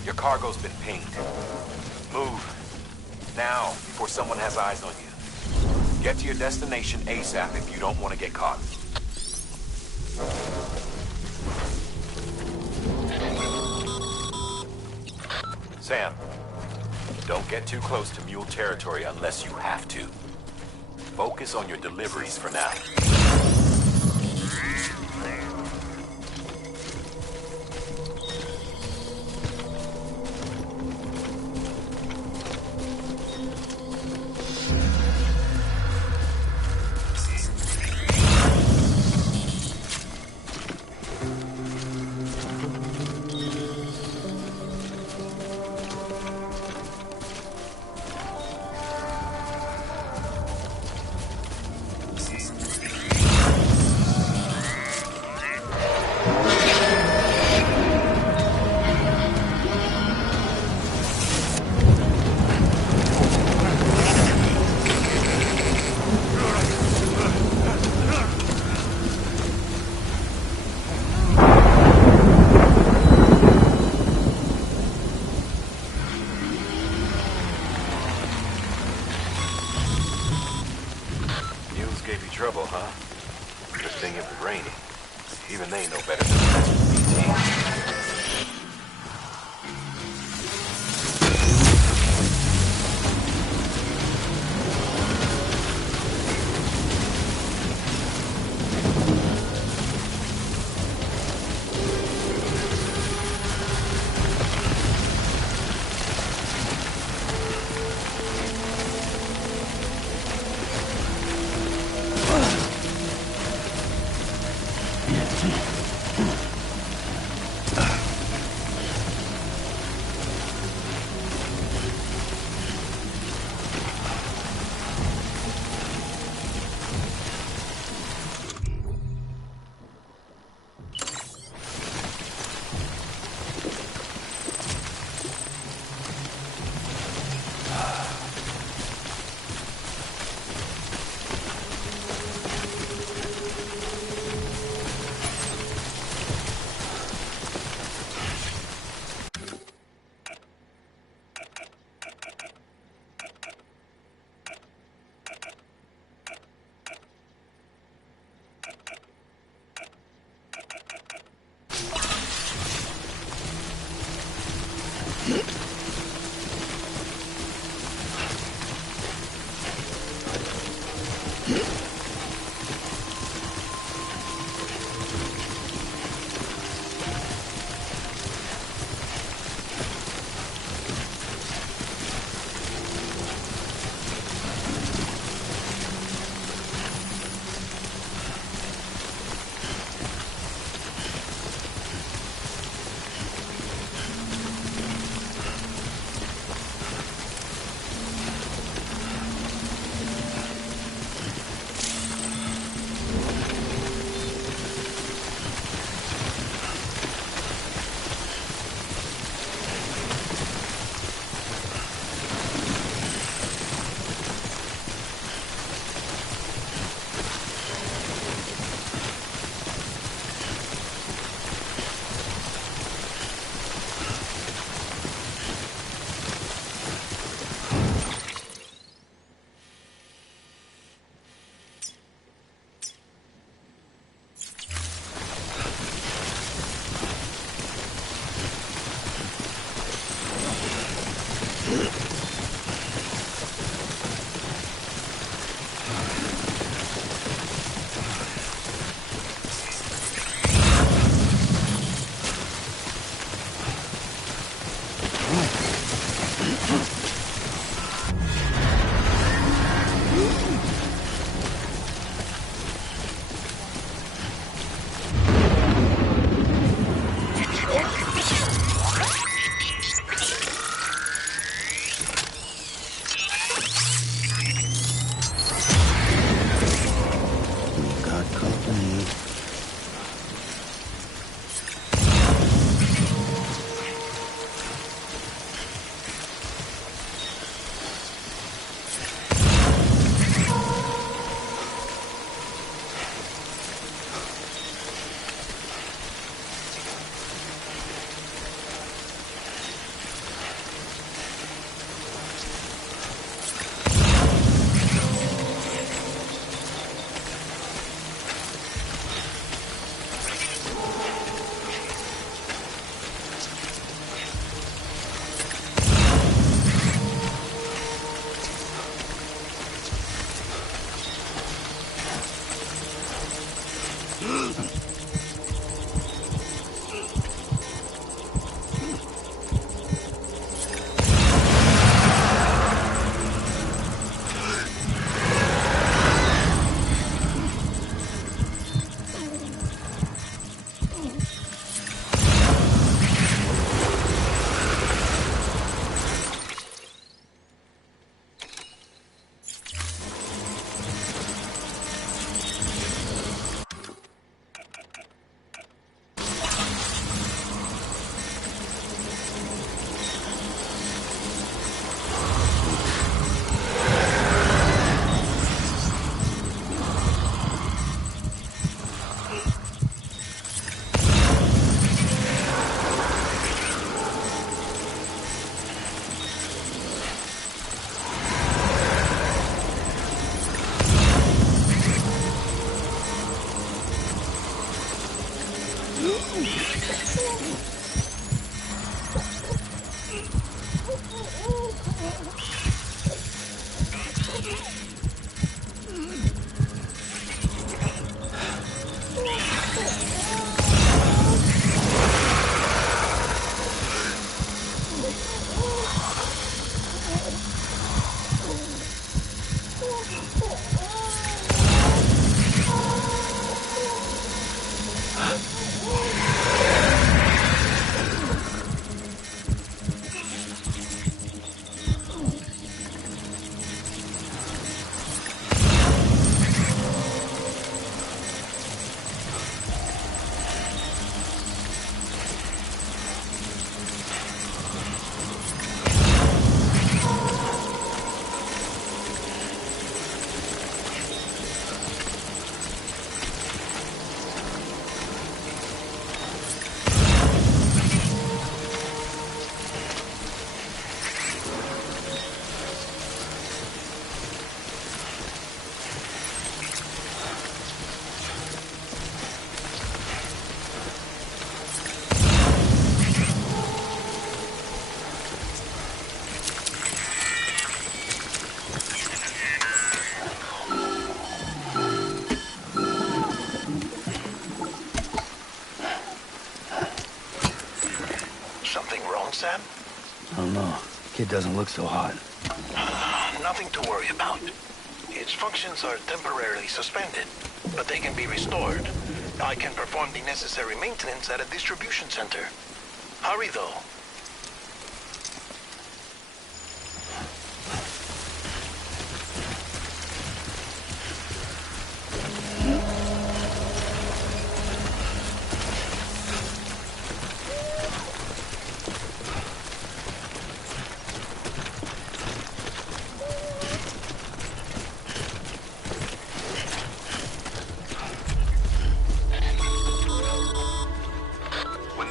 Your cargo's been pinged. Move. Now, before someone has eyes on you. Get to your destination ASAP if you don't want to get caught. Sam, don't get too close to Mule territory unless you have to. Focus on your deliveries for now. Gave you trouble, huh? Good thing it was raining. Even they know better than the rest of the team. Sam? I don't know. Kid doesn't look so hot. Nothing to worry about. Its functions are temporarily suspended, but they can be restored. I can perform the necessary maintenance at a distribution center. Hurry, though.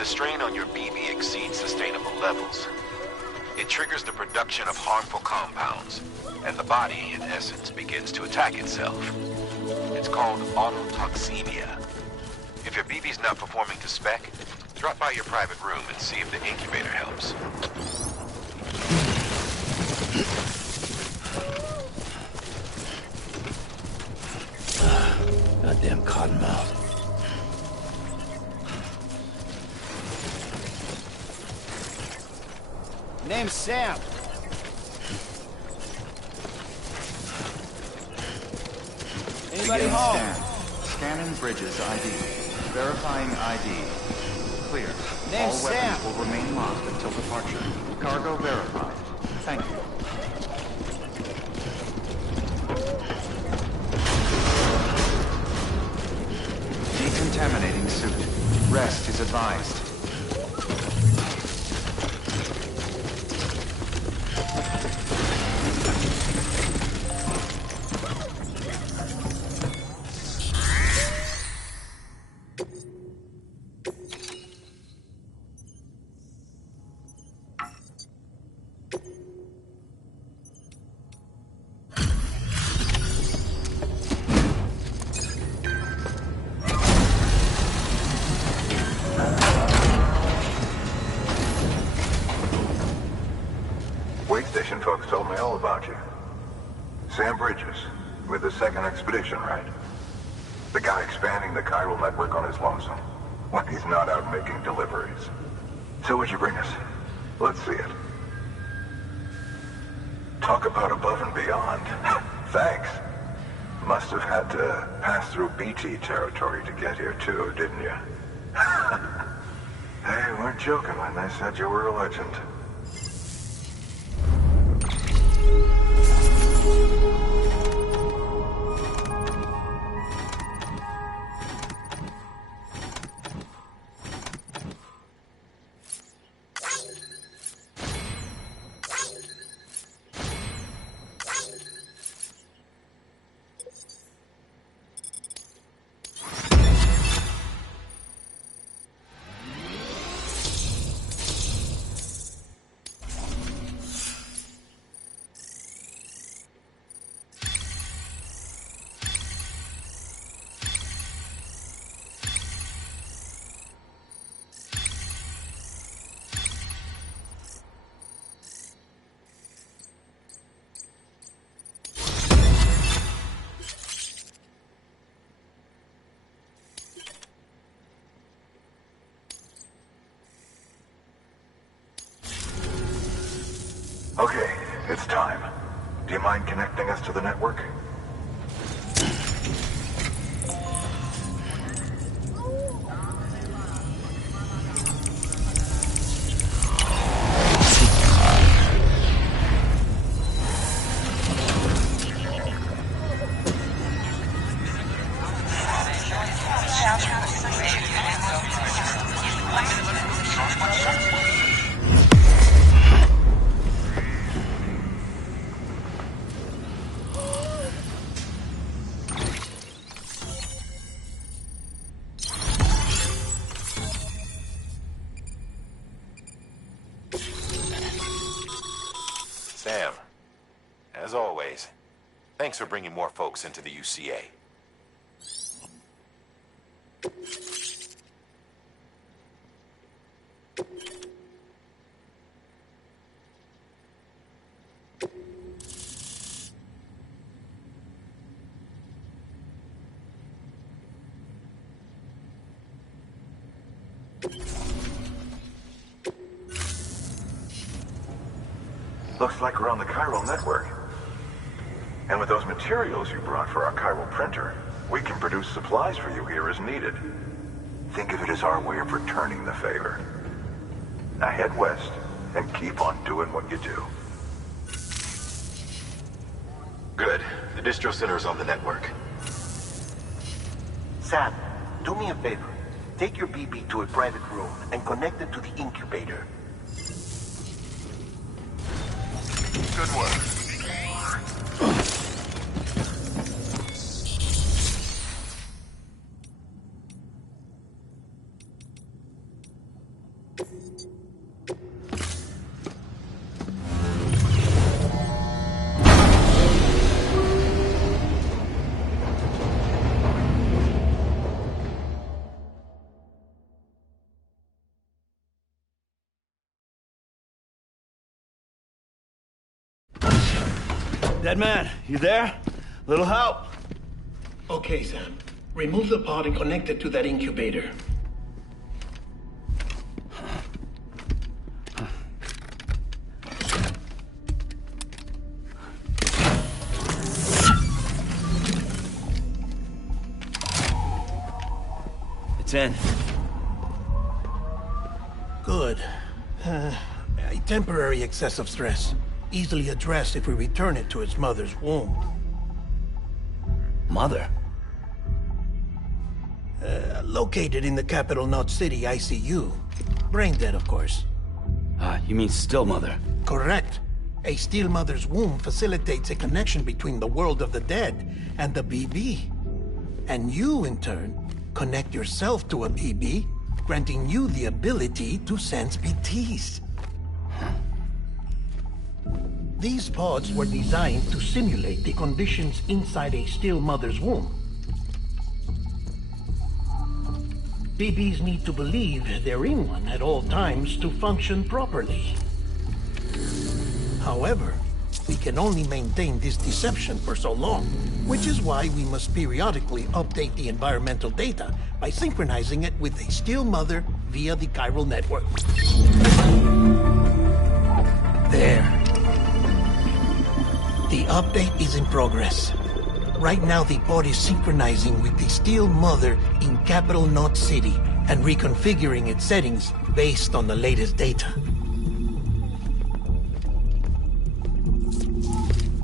Strain on your BB exceeds sustainable levels. It triggers the production of harmful compounds, and the body, in essence, begins to attack itself. It's called autotoxemia. If your BB's not performing to spec, drop by your private room and see if the incubator helps. Name's Sam. Anybody Begin home? scan. Scanning Bridges ID. Verifying ID. Clear. Name's All weapons Sam. will remain locked until departure. Cargo verified. Thank you. Decontaminating suit. Rest is advised. Wait station folks told me all about you. Sam Bridges, with the second expedition, right? The guy expanding the chiral network on his lonesome, when he's not out making deliveries. So what'd you bring us? Let's see it. Talk about above and beyond. Thanks. Must have had to pass through BT territory to get here too, didn't you? They weren't joking when they said you were a legend. Okay, it's time. Do you mind connecting us to the network? Sam, as always, thanks for bringing more folks into the UCA. Looks like we're on the chiral network. And with those materials you brought for our chiral printer, we can produce supplies for you here as needed. Think of it as our way of returning the favor. Now head west and keep on doing what you do. Good. The distro center is on the network. Sam, do me a favor. Take your BB to a private room and connect it to the incubator. Good work. Dead man, you there? Little help? Okay, Sam. Remove the pod and connect it to that incubator. 10. Good. A temporary excess of stress. Easily addressed if we return it to its mother's womb. Mother? Located in the capital Knot City ICU. Brain dead, of course. You mean still mother? Correct. A still mother's womb facilitates a connection between the world of the dead and the BB. And you, in turn, connect yourself to a BB, granting you the ability to sense BTs. These pods were designed to simulate the conditions inside a still mother's womb. BBs need to believe they're in one at all times to function properly. However, we can only maintain this deception for so long, which is why we must periodically update the environmental data by synchronizing it with a still mother via the chiral network. There. The update is in progress. Right now, the pod is synchronizing with the still mother in capital Knot City and reconfiguring its settings based on the latest data.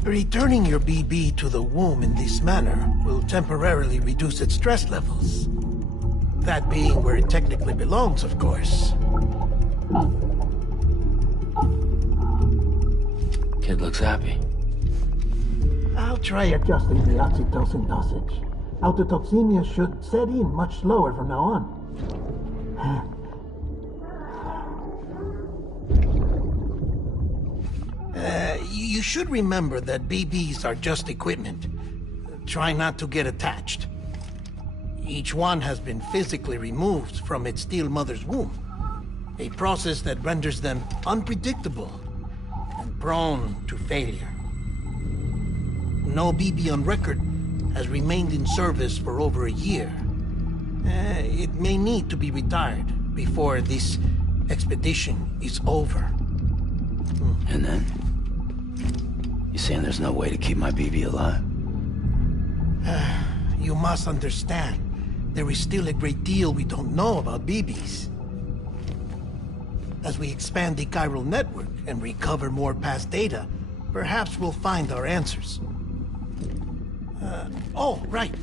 Returning your BB to the womb in this manner will temporarily reduce its stress levels. That being where it technically belongs, of course. Kid looks happy. I'll try adjusting the oxytocin dosage. Autotoxemia should set in much slower from now on. You should remember that BBs are just equipment. Try not to get attached. Each one has been physically removed from its still mother's womb. A process that renders them unpredictable and prone to failure. No BB on record has remained in service for over a year. It may need to be retired before this expedition is over. And then? You saying there's no way to keep my BB alive? You must understand, there is still a great deal we don't know about BBs. As we expand the chiral network and recover more past data, perhaps we'll find our answers. Oh, right.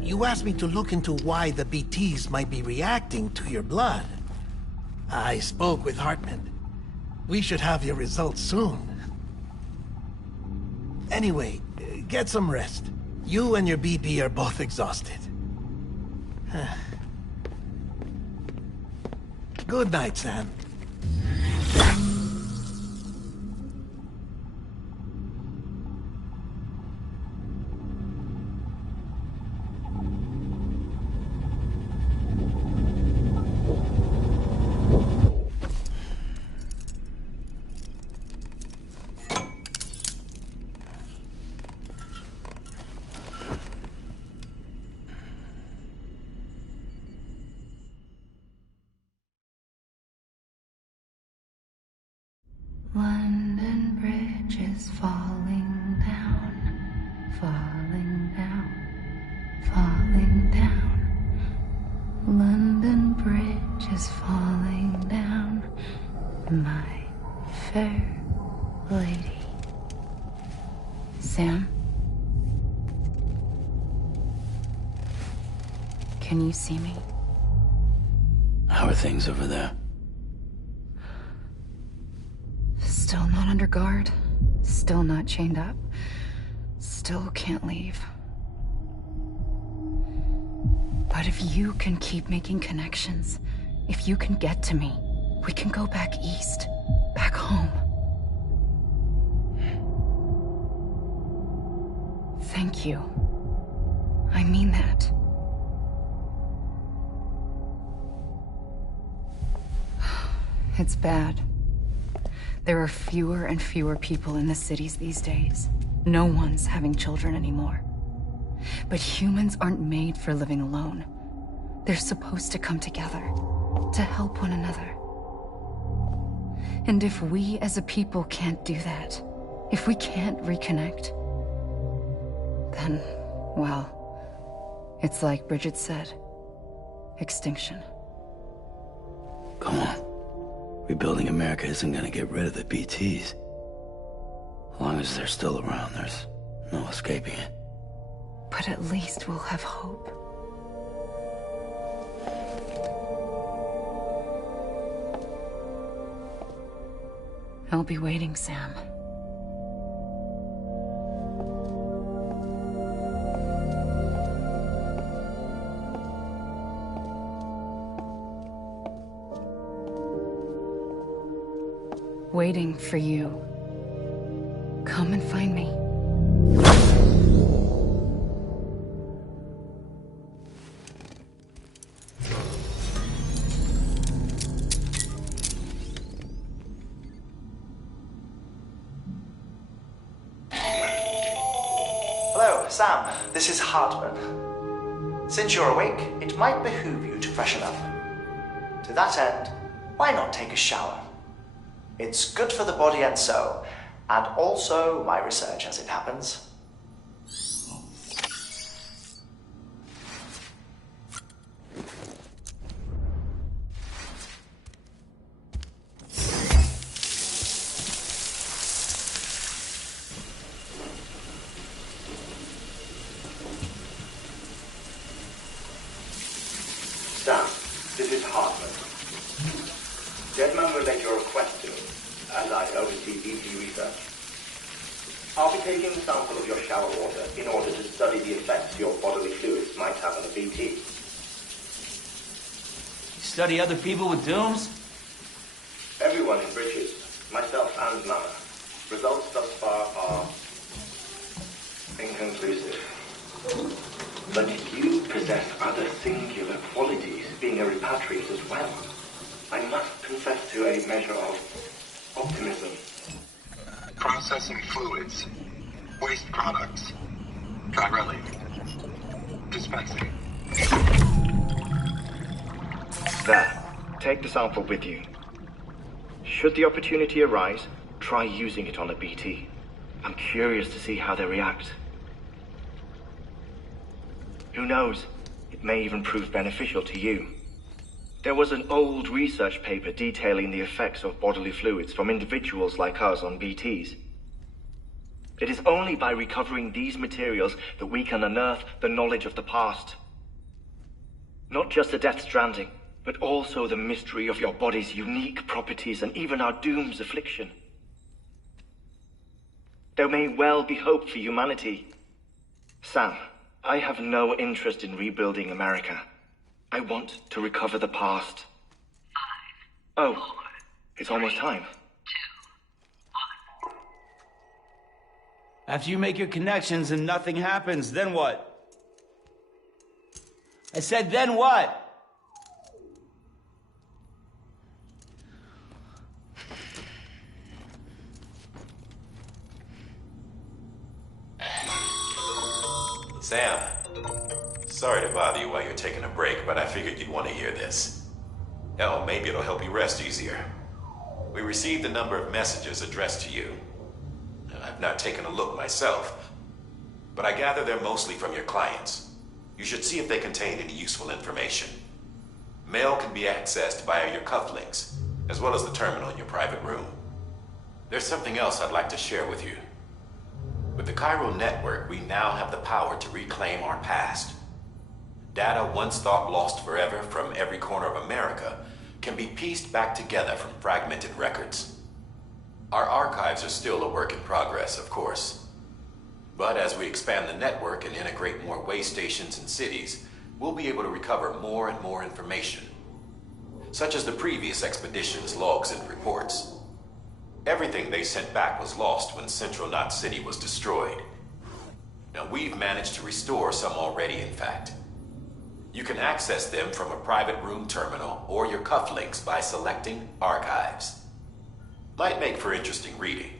You asked me to look into why the BTs might be reacting to your blood. I spoke with Hartman. We should have your results soon. Anyway, get some rest. You and your BB are both exhausted. Good night, Sam. London Bridge is falling down, falling down, falling down. London Bridge is falling down, my fair lady. Sam? Can you see me? How are things over there? Still not under guard, still not chained up, still can't leave. But if you can keep making connections, if you can get to me, we can go back east, back home. Thank you. I mean that. It's bad. There are fewer and fewer people in the cities these days. No one's having children anymore. But humans aren't made for living alone. They're supposed to come together, to help one another. And if we as a people can't do that, if we can't reconnect, then, well, it's like Bridget said. extinction. Come on. Rebuilding America isn't gonna get rid of the BTs. As long as they're still around, there's no escaping it. But at least we'll have hope. I'll be waiting, Sam. Waiting for you. Come and find me. Hello, Sam. This is Hartman. Since you're awake, it might behoove you to freshen up. To that end, why not take a shower? It's good for the body and soul, and also my research as it happens. Sam, this is Hartman. Deadman relayed your request to me, as I oversee BP research. I'll be taking a sample of your shower water in order to study the effects your bodily fluids might have on a BT. Study other people with dooms? Everyone in Bridges, myself and Mama. Results thus far are inconclusive. But you possess other singular qualities, being a repatriate as well. I must confess to a measure of optimism. Processing fluids. Waste products. Dry dispensing. There. Take the sample with you. Should the opportunity arise, try using it on a BT. I'm curious to see how they react. Who knows? It may even prove beneficial to you. There was an old research paper detailing the effects of bodily fluids from individuals like us on BTs. It is only by recovering these materials that we can unearth the knowledge of the past. Not just the Death Stranding, but also the mystery of your body's unique properties and even our doom's affliction. There may well be hope for humanity. Sam, I have no interest in rebuilding America. I want to recover the past. 5, 4, it's almost time. After you make your connections and nothing happens, then what? I said, then what? Sam, sorry to bother you while you're taking a break, but I figured you'd want to hear this. Hell, maybe it'll help you rest easier. We received a number of messages addressed to you. I've not taken a look myself, but I gather they're mostly from your clients. You should see if they contain any useful information. Mail can be accessed via your cufflinks, as well as the terminal in your private room. There's something else I'd like to share with you. With the chiral network, we now have the power to reclaim our past. Data once thought lost forever from every corner of America can be pieced back together from fragmented records. Our archives are still a work in progress, of course. But as we expand the network and integrate more way stations and cities, we'll be able to recover more and more information, such as the previous expedition's logs and reports. Everything they sent back was lost when Central Knot City was destroyed. Now, we've managed to restore some already, in fact. You can access them from a private room terminal or your cufflinks by selecting Archives. Might make for interesting reading.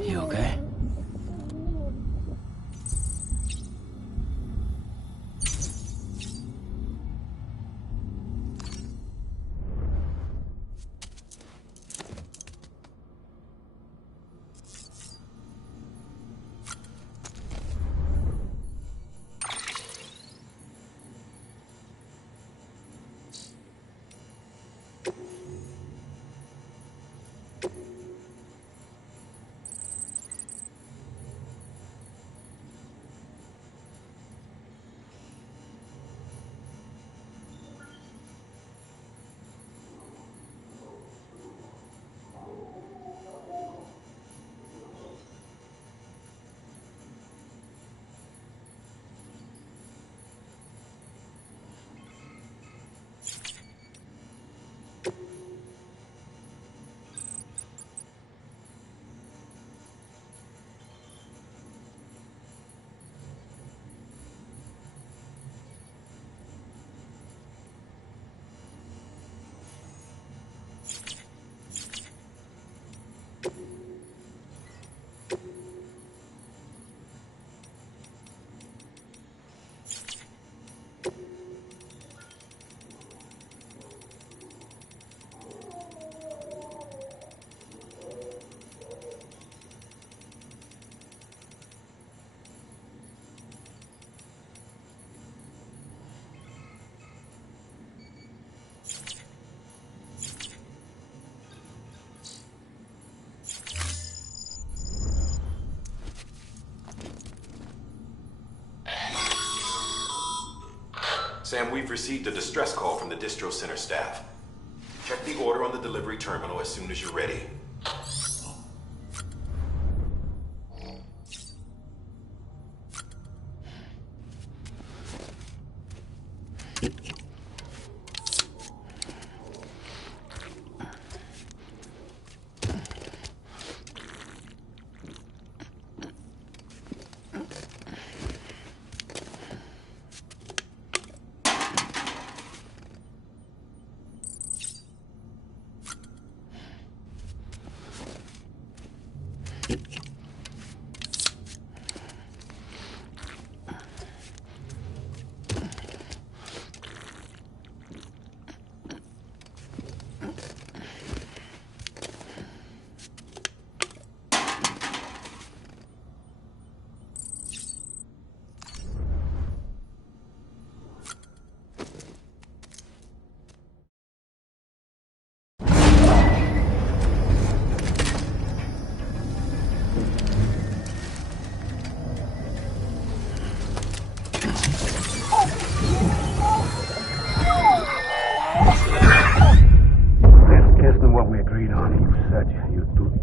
You okay? Sam, we've received a distress call from the distro center staff. Check the order on the delivery terminal as soon as you're ready.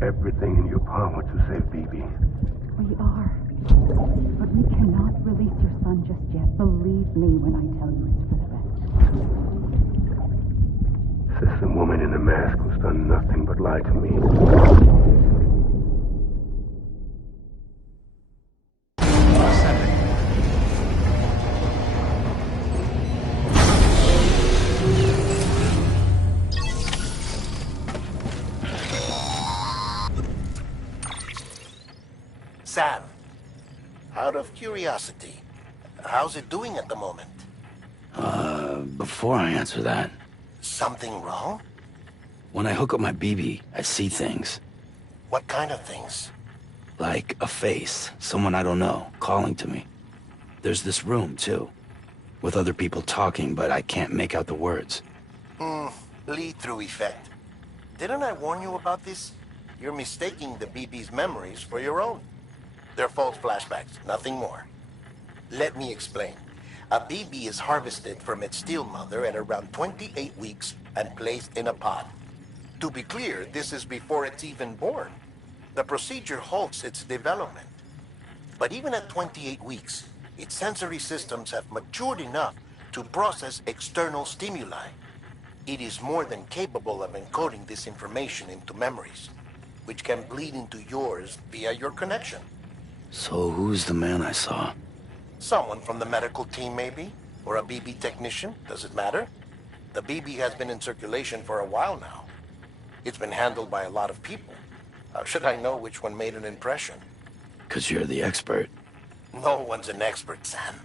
Everything in your power to save BB. We are. But we cannot release your son just yet. Believe me when I tell you it's for the best. Says the woman in the mask who's done nothing but lie to me. Sam, out of curiosity, how's it doing at the moment? Before I answer that... Something wrong? When I hook up my BB, I see things. What kind of things? Like a face, someone I don't know, calling to me. There's this room, too, with other people talking, but I can't make out the words. Lead-through effect. Didn't I warn you about this? You're mistaking the BB's memories for your own. They're false flashbacks, nothing more. Let me explain. A BB is harvested from its steel mother at around 28 weeks and placed in a pod. To be clear, this is before it's even born. The procedure halts its development. But even at 28 weeks, its sensory systems have matured enough to process external stimuli. It is more than capable of encoding this information into memories, which can bleed into yours via your connection. So who's the man I saw? Someone from the medical team, maybe? Or a BB technician? Does it matter? The BB has been in circulation for a while now. It's been handled by a lot of people. How should I know which one made an impression? 'Cause you're the expert. No one's an expert, Sam.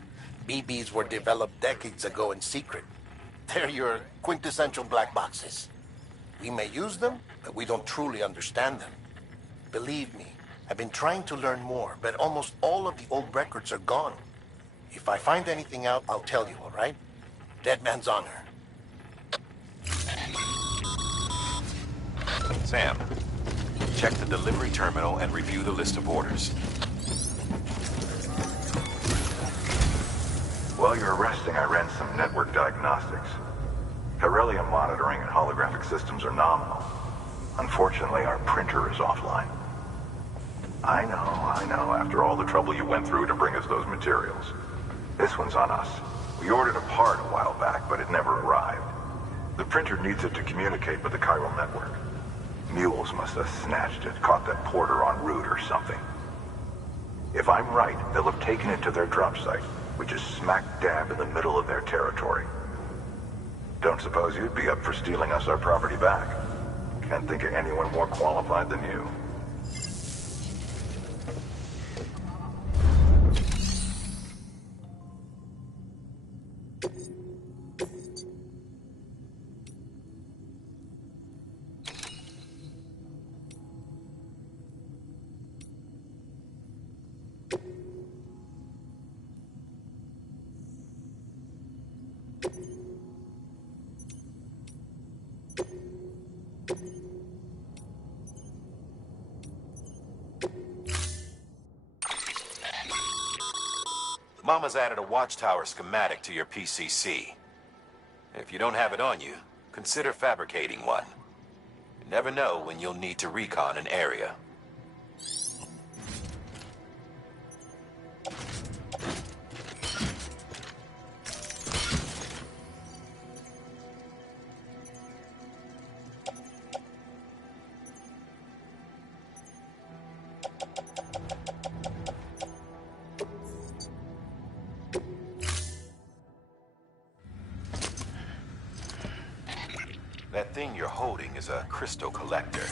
BBs were developed decades ago in secret. They're your quintessential black boxes. We may use them, but we don't truly understand them. Believe me, I've been trying to learn more, but almost all of the old records are gone. If I find anything out, I'll tell you, all right? Dead man's honor. Sam, check the delivery terminal and review the list of orders. While you're resting, I ran some network diagnostics. Beryllium monitoring and holographic systems are nominal. Unfortunately, our printer is offline. I know, after all the trouble you went through to bring us those materials. This one's on us. We ordered a part a while back, but it never arrived. The printer needs it to communicate with the chiral network. Mules must have snatched it, caught that porter en route or something. If I'm right, they'll have taken it to their drop site, which is smack dab in the middle of their territory. Don't suppose you'd be up for stealing us our property back? Can't think of anyone more qualified than you. Mama's added a watchtower schematic to your PCC. If you don't have it on you, consider fabricating one. You never know when you'll need to recon an area. That thing you're holding is a crystal collector.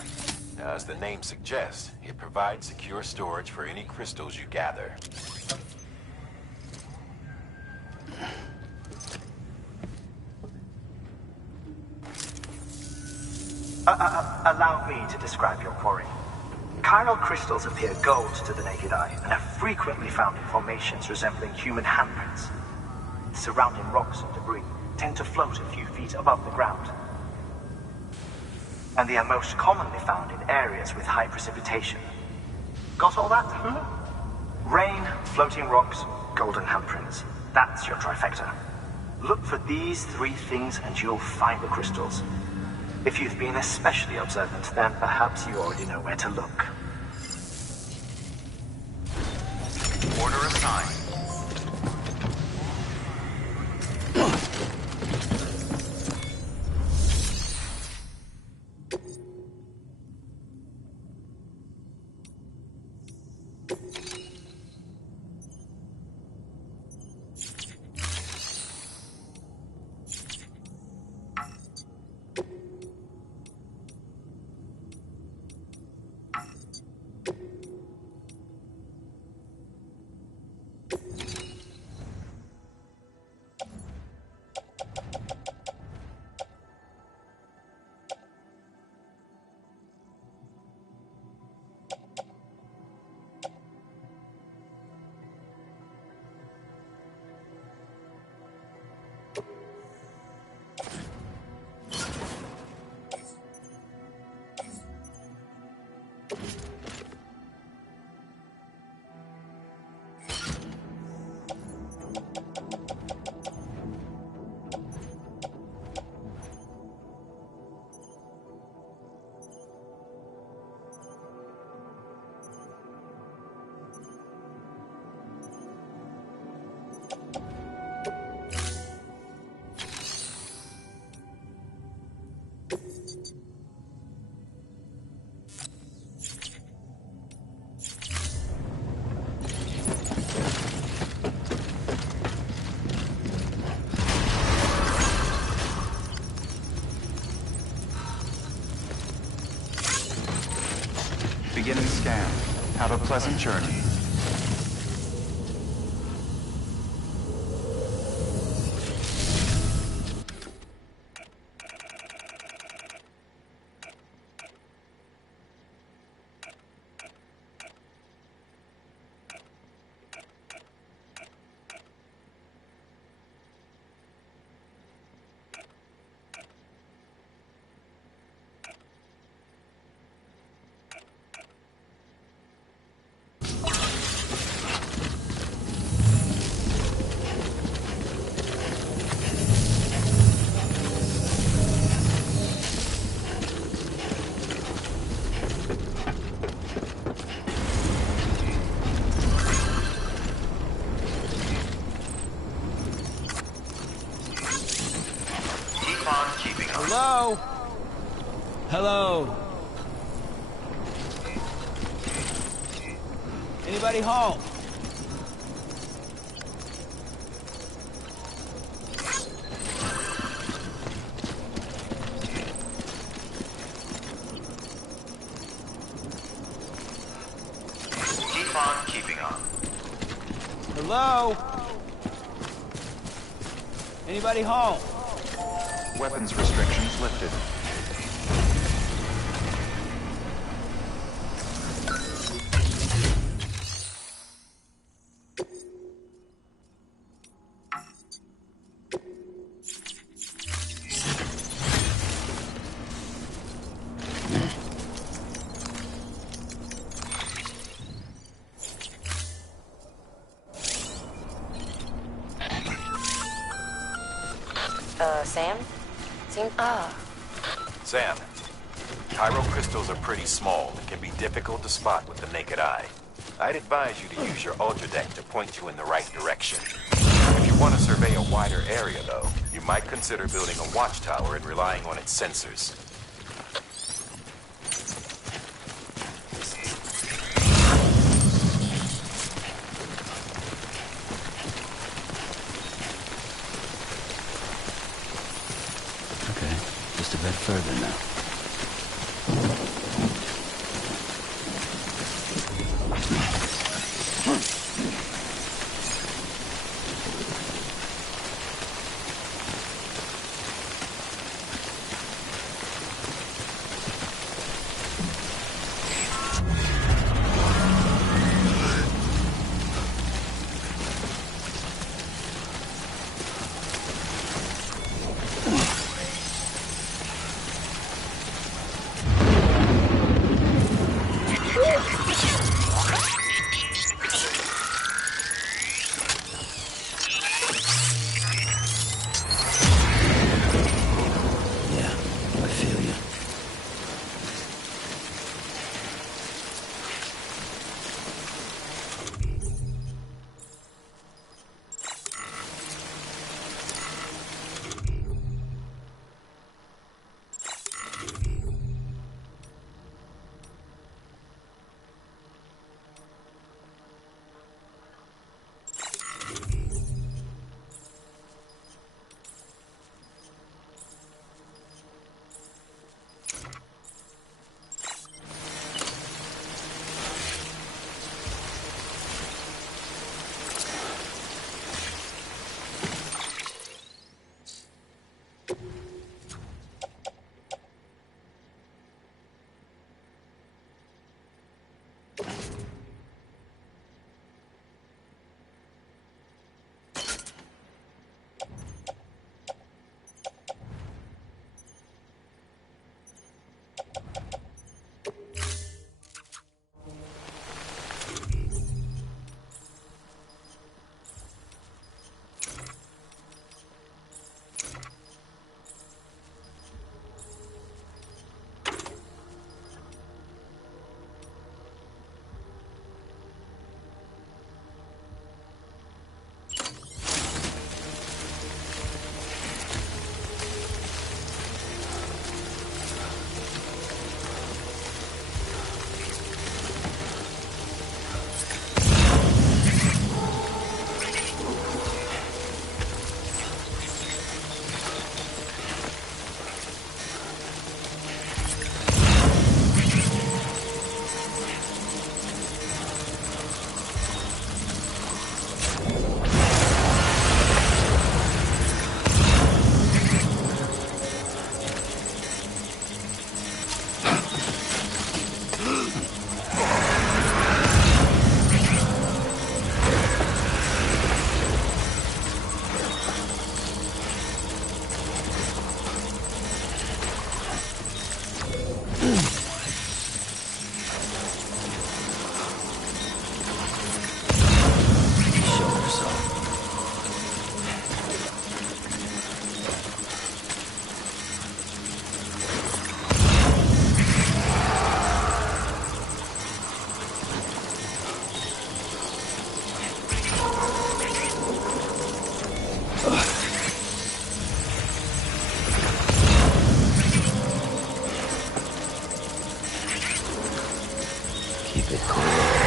Now, as the name suggests, it provides secure storage for any crystals you gather. Allow me to describe your quarry. Chiral crystals appear gold to the naked eye and are frequently found in formations resembling human handprints. Surrounding rocks and debris tend to float a few feet above the ground. And they are most commonly found in areas with high precipitation. Got all that? Rain, floating rocks, golden handprints. That's your trifecta. Look for these three things and you'll find the crystals. If you've been especially observant, then perhaps you already know where to look. Order assigned. Beginning scan. Have a pleasant journey. Hello? Hello? Anybody home? Keep on keeping on. Hello? Anybody home? Weapons restrictions lifted. Sam? Sam, Cairo crystals are pretty small and can be difficult to spot with the naked eye. I'd advise you to use your ultra deck to point you in the right direction. If you want to survey a wider area, though, you might consider building a watchtower and relying on its sensors. Okay, just a bit further now. Keep it cool.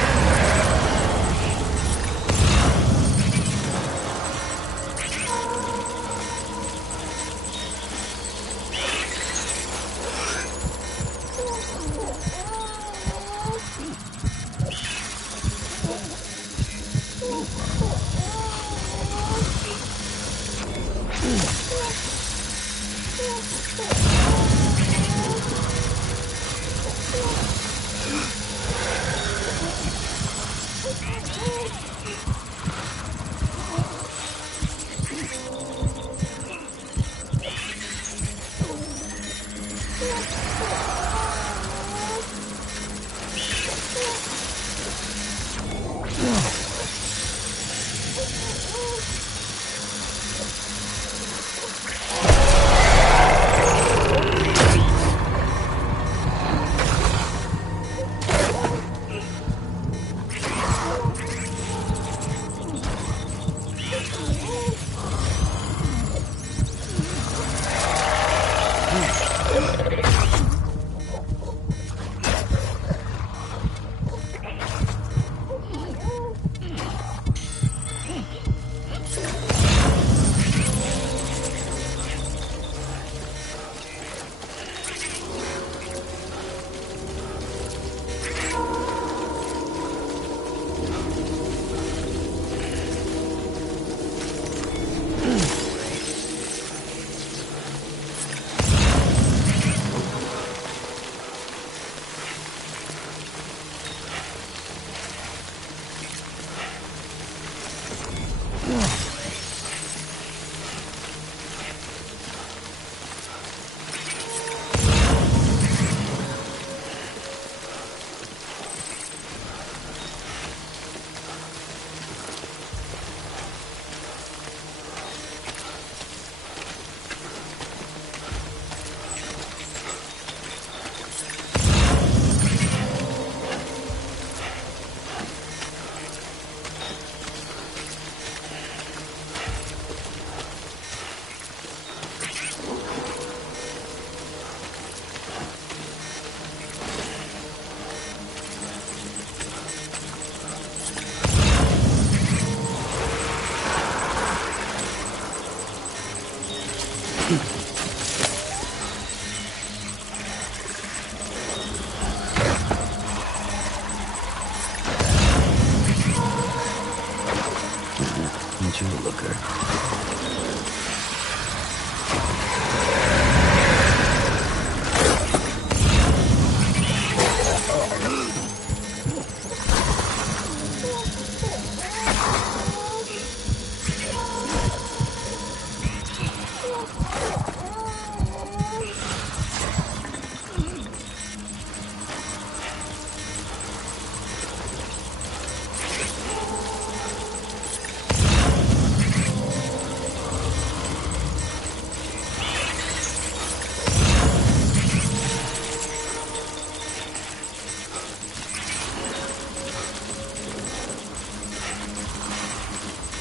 Aren't you a looker?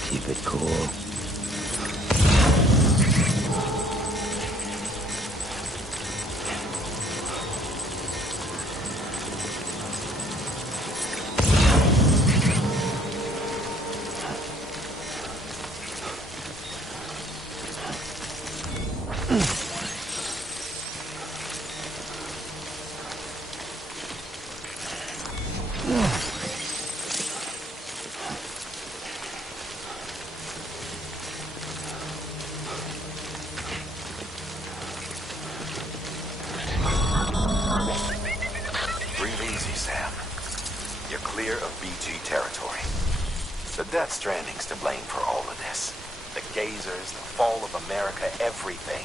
Keep it cool. Death Stranding's to blame for all of this. The gazers, the fall of America, everything.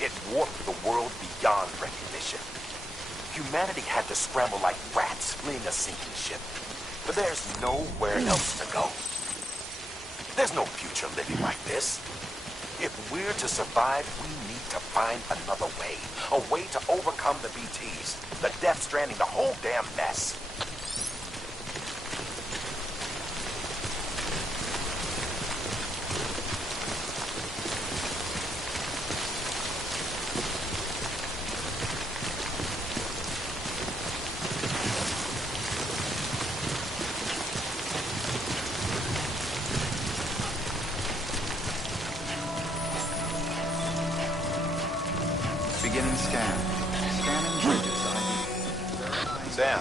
It warped the world beyond recognition. Humanity had to scramble like rats fleeing a sinking ship. But there's nowhere else to go. There's no future living like this. If we're to survive, we need to find another way. A way to overcome the BTs, the Death Stranding, the whole damn mess. Sam,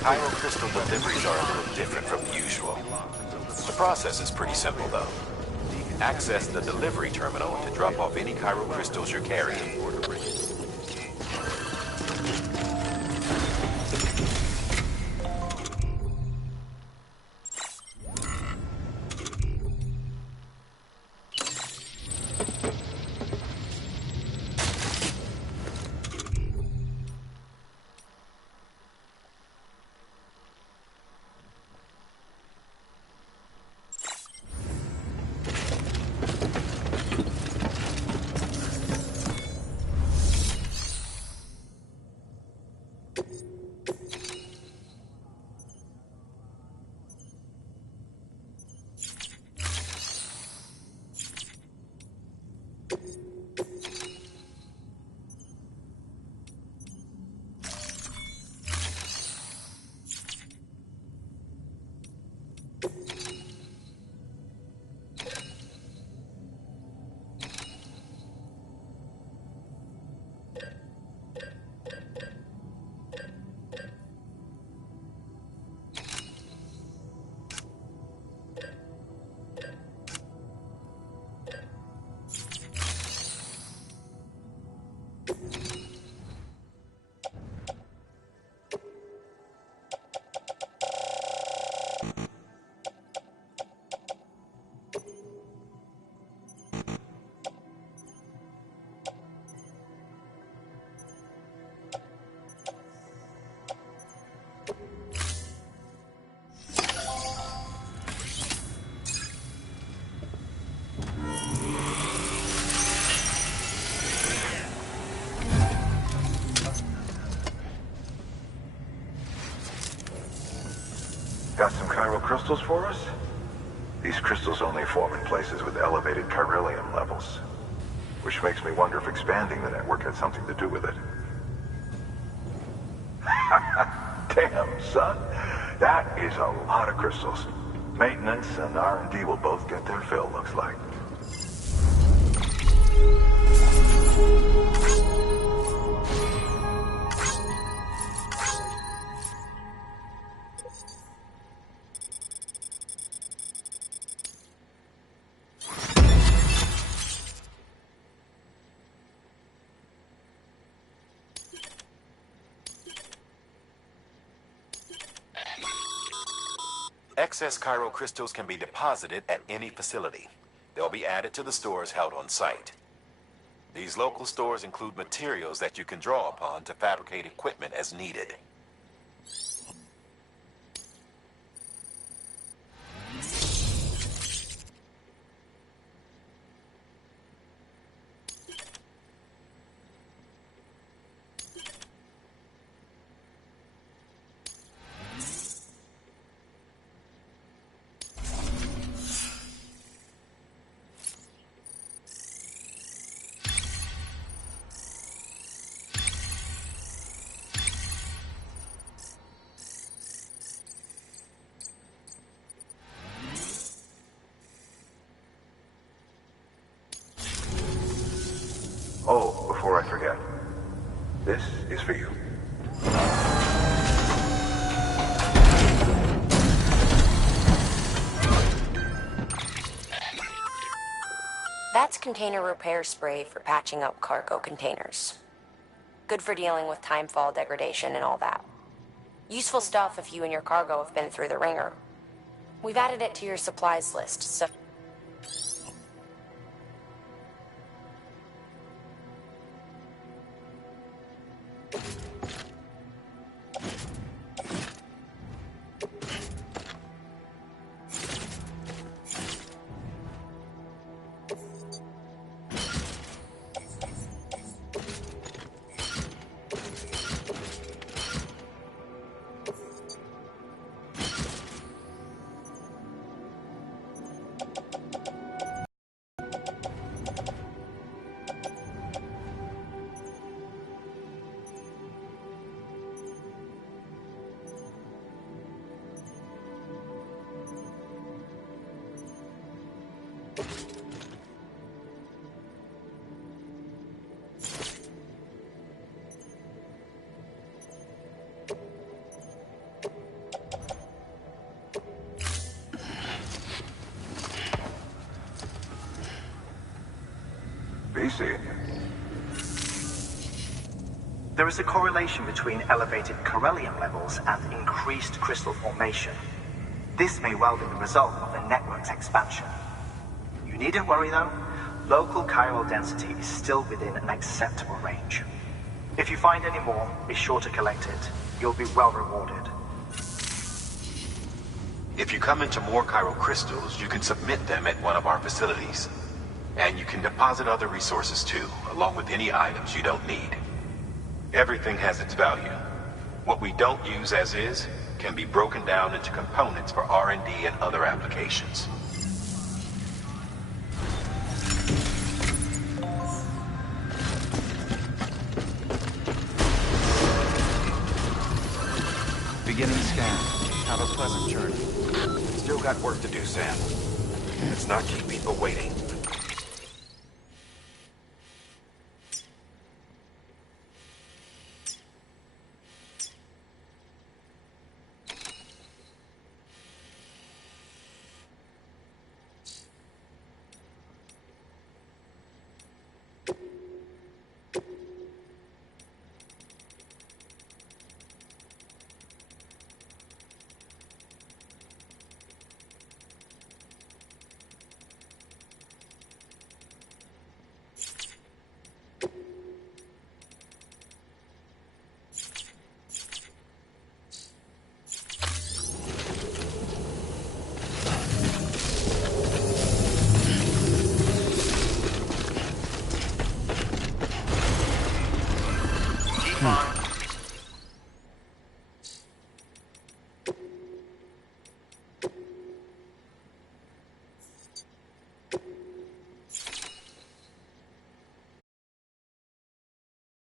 Cairo crystal deliveries are a little different from usual. The process is pretty simple, though. Access the delivery terminal to drop off any Cairo crystals you're carrying. Got some Cairo crystals for us? These crystals only form in places with elevated chiralium levels. Which makes me wonder if expanding the network had something to do with it. Damn, son. That is a lot of crystals. Maintenance and R&D will both get their fill, looks like. Excess Cairo crystals can be deposited at any facility. They'll be added to the stores held on site. These local stores include materials that you can draw upon to fabricate equipment as needed. Oh, before I forget, this is for you. That's container repair spray for patching up cargo containers. Good for dealing with timefall degradation and all that. Useful stuff if you and your cargo have been through the ringer. We've added it to your supplies list, so... you see it? There is a correlation between elevated Corellium levels and increased crystal formation. This may well be the result of the network's expansion. You needn't worry though. Local chiral density is still within an acceptable range. If you find any more, be sure to collect it. You'll be well rewarded. If you come into more chiral crystals, you can submit them at one of our facilities. And you can deposit other resources too, along with any items you don't need. Everything has its value. What we don't use as is can be broken down into components for R&D and other applications. Beginning scan. Have a pleasant journey. Still got work to do, Sam. Let's not keep people waiting.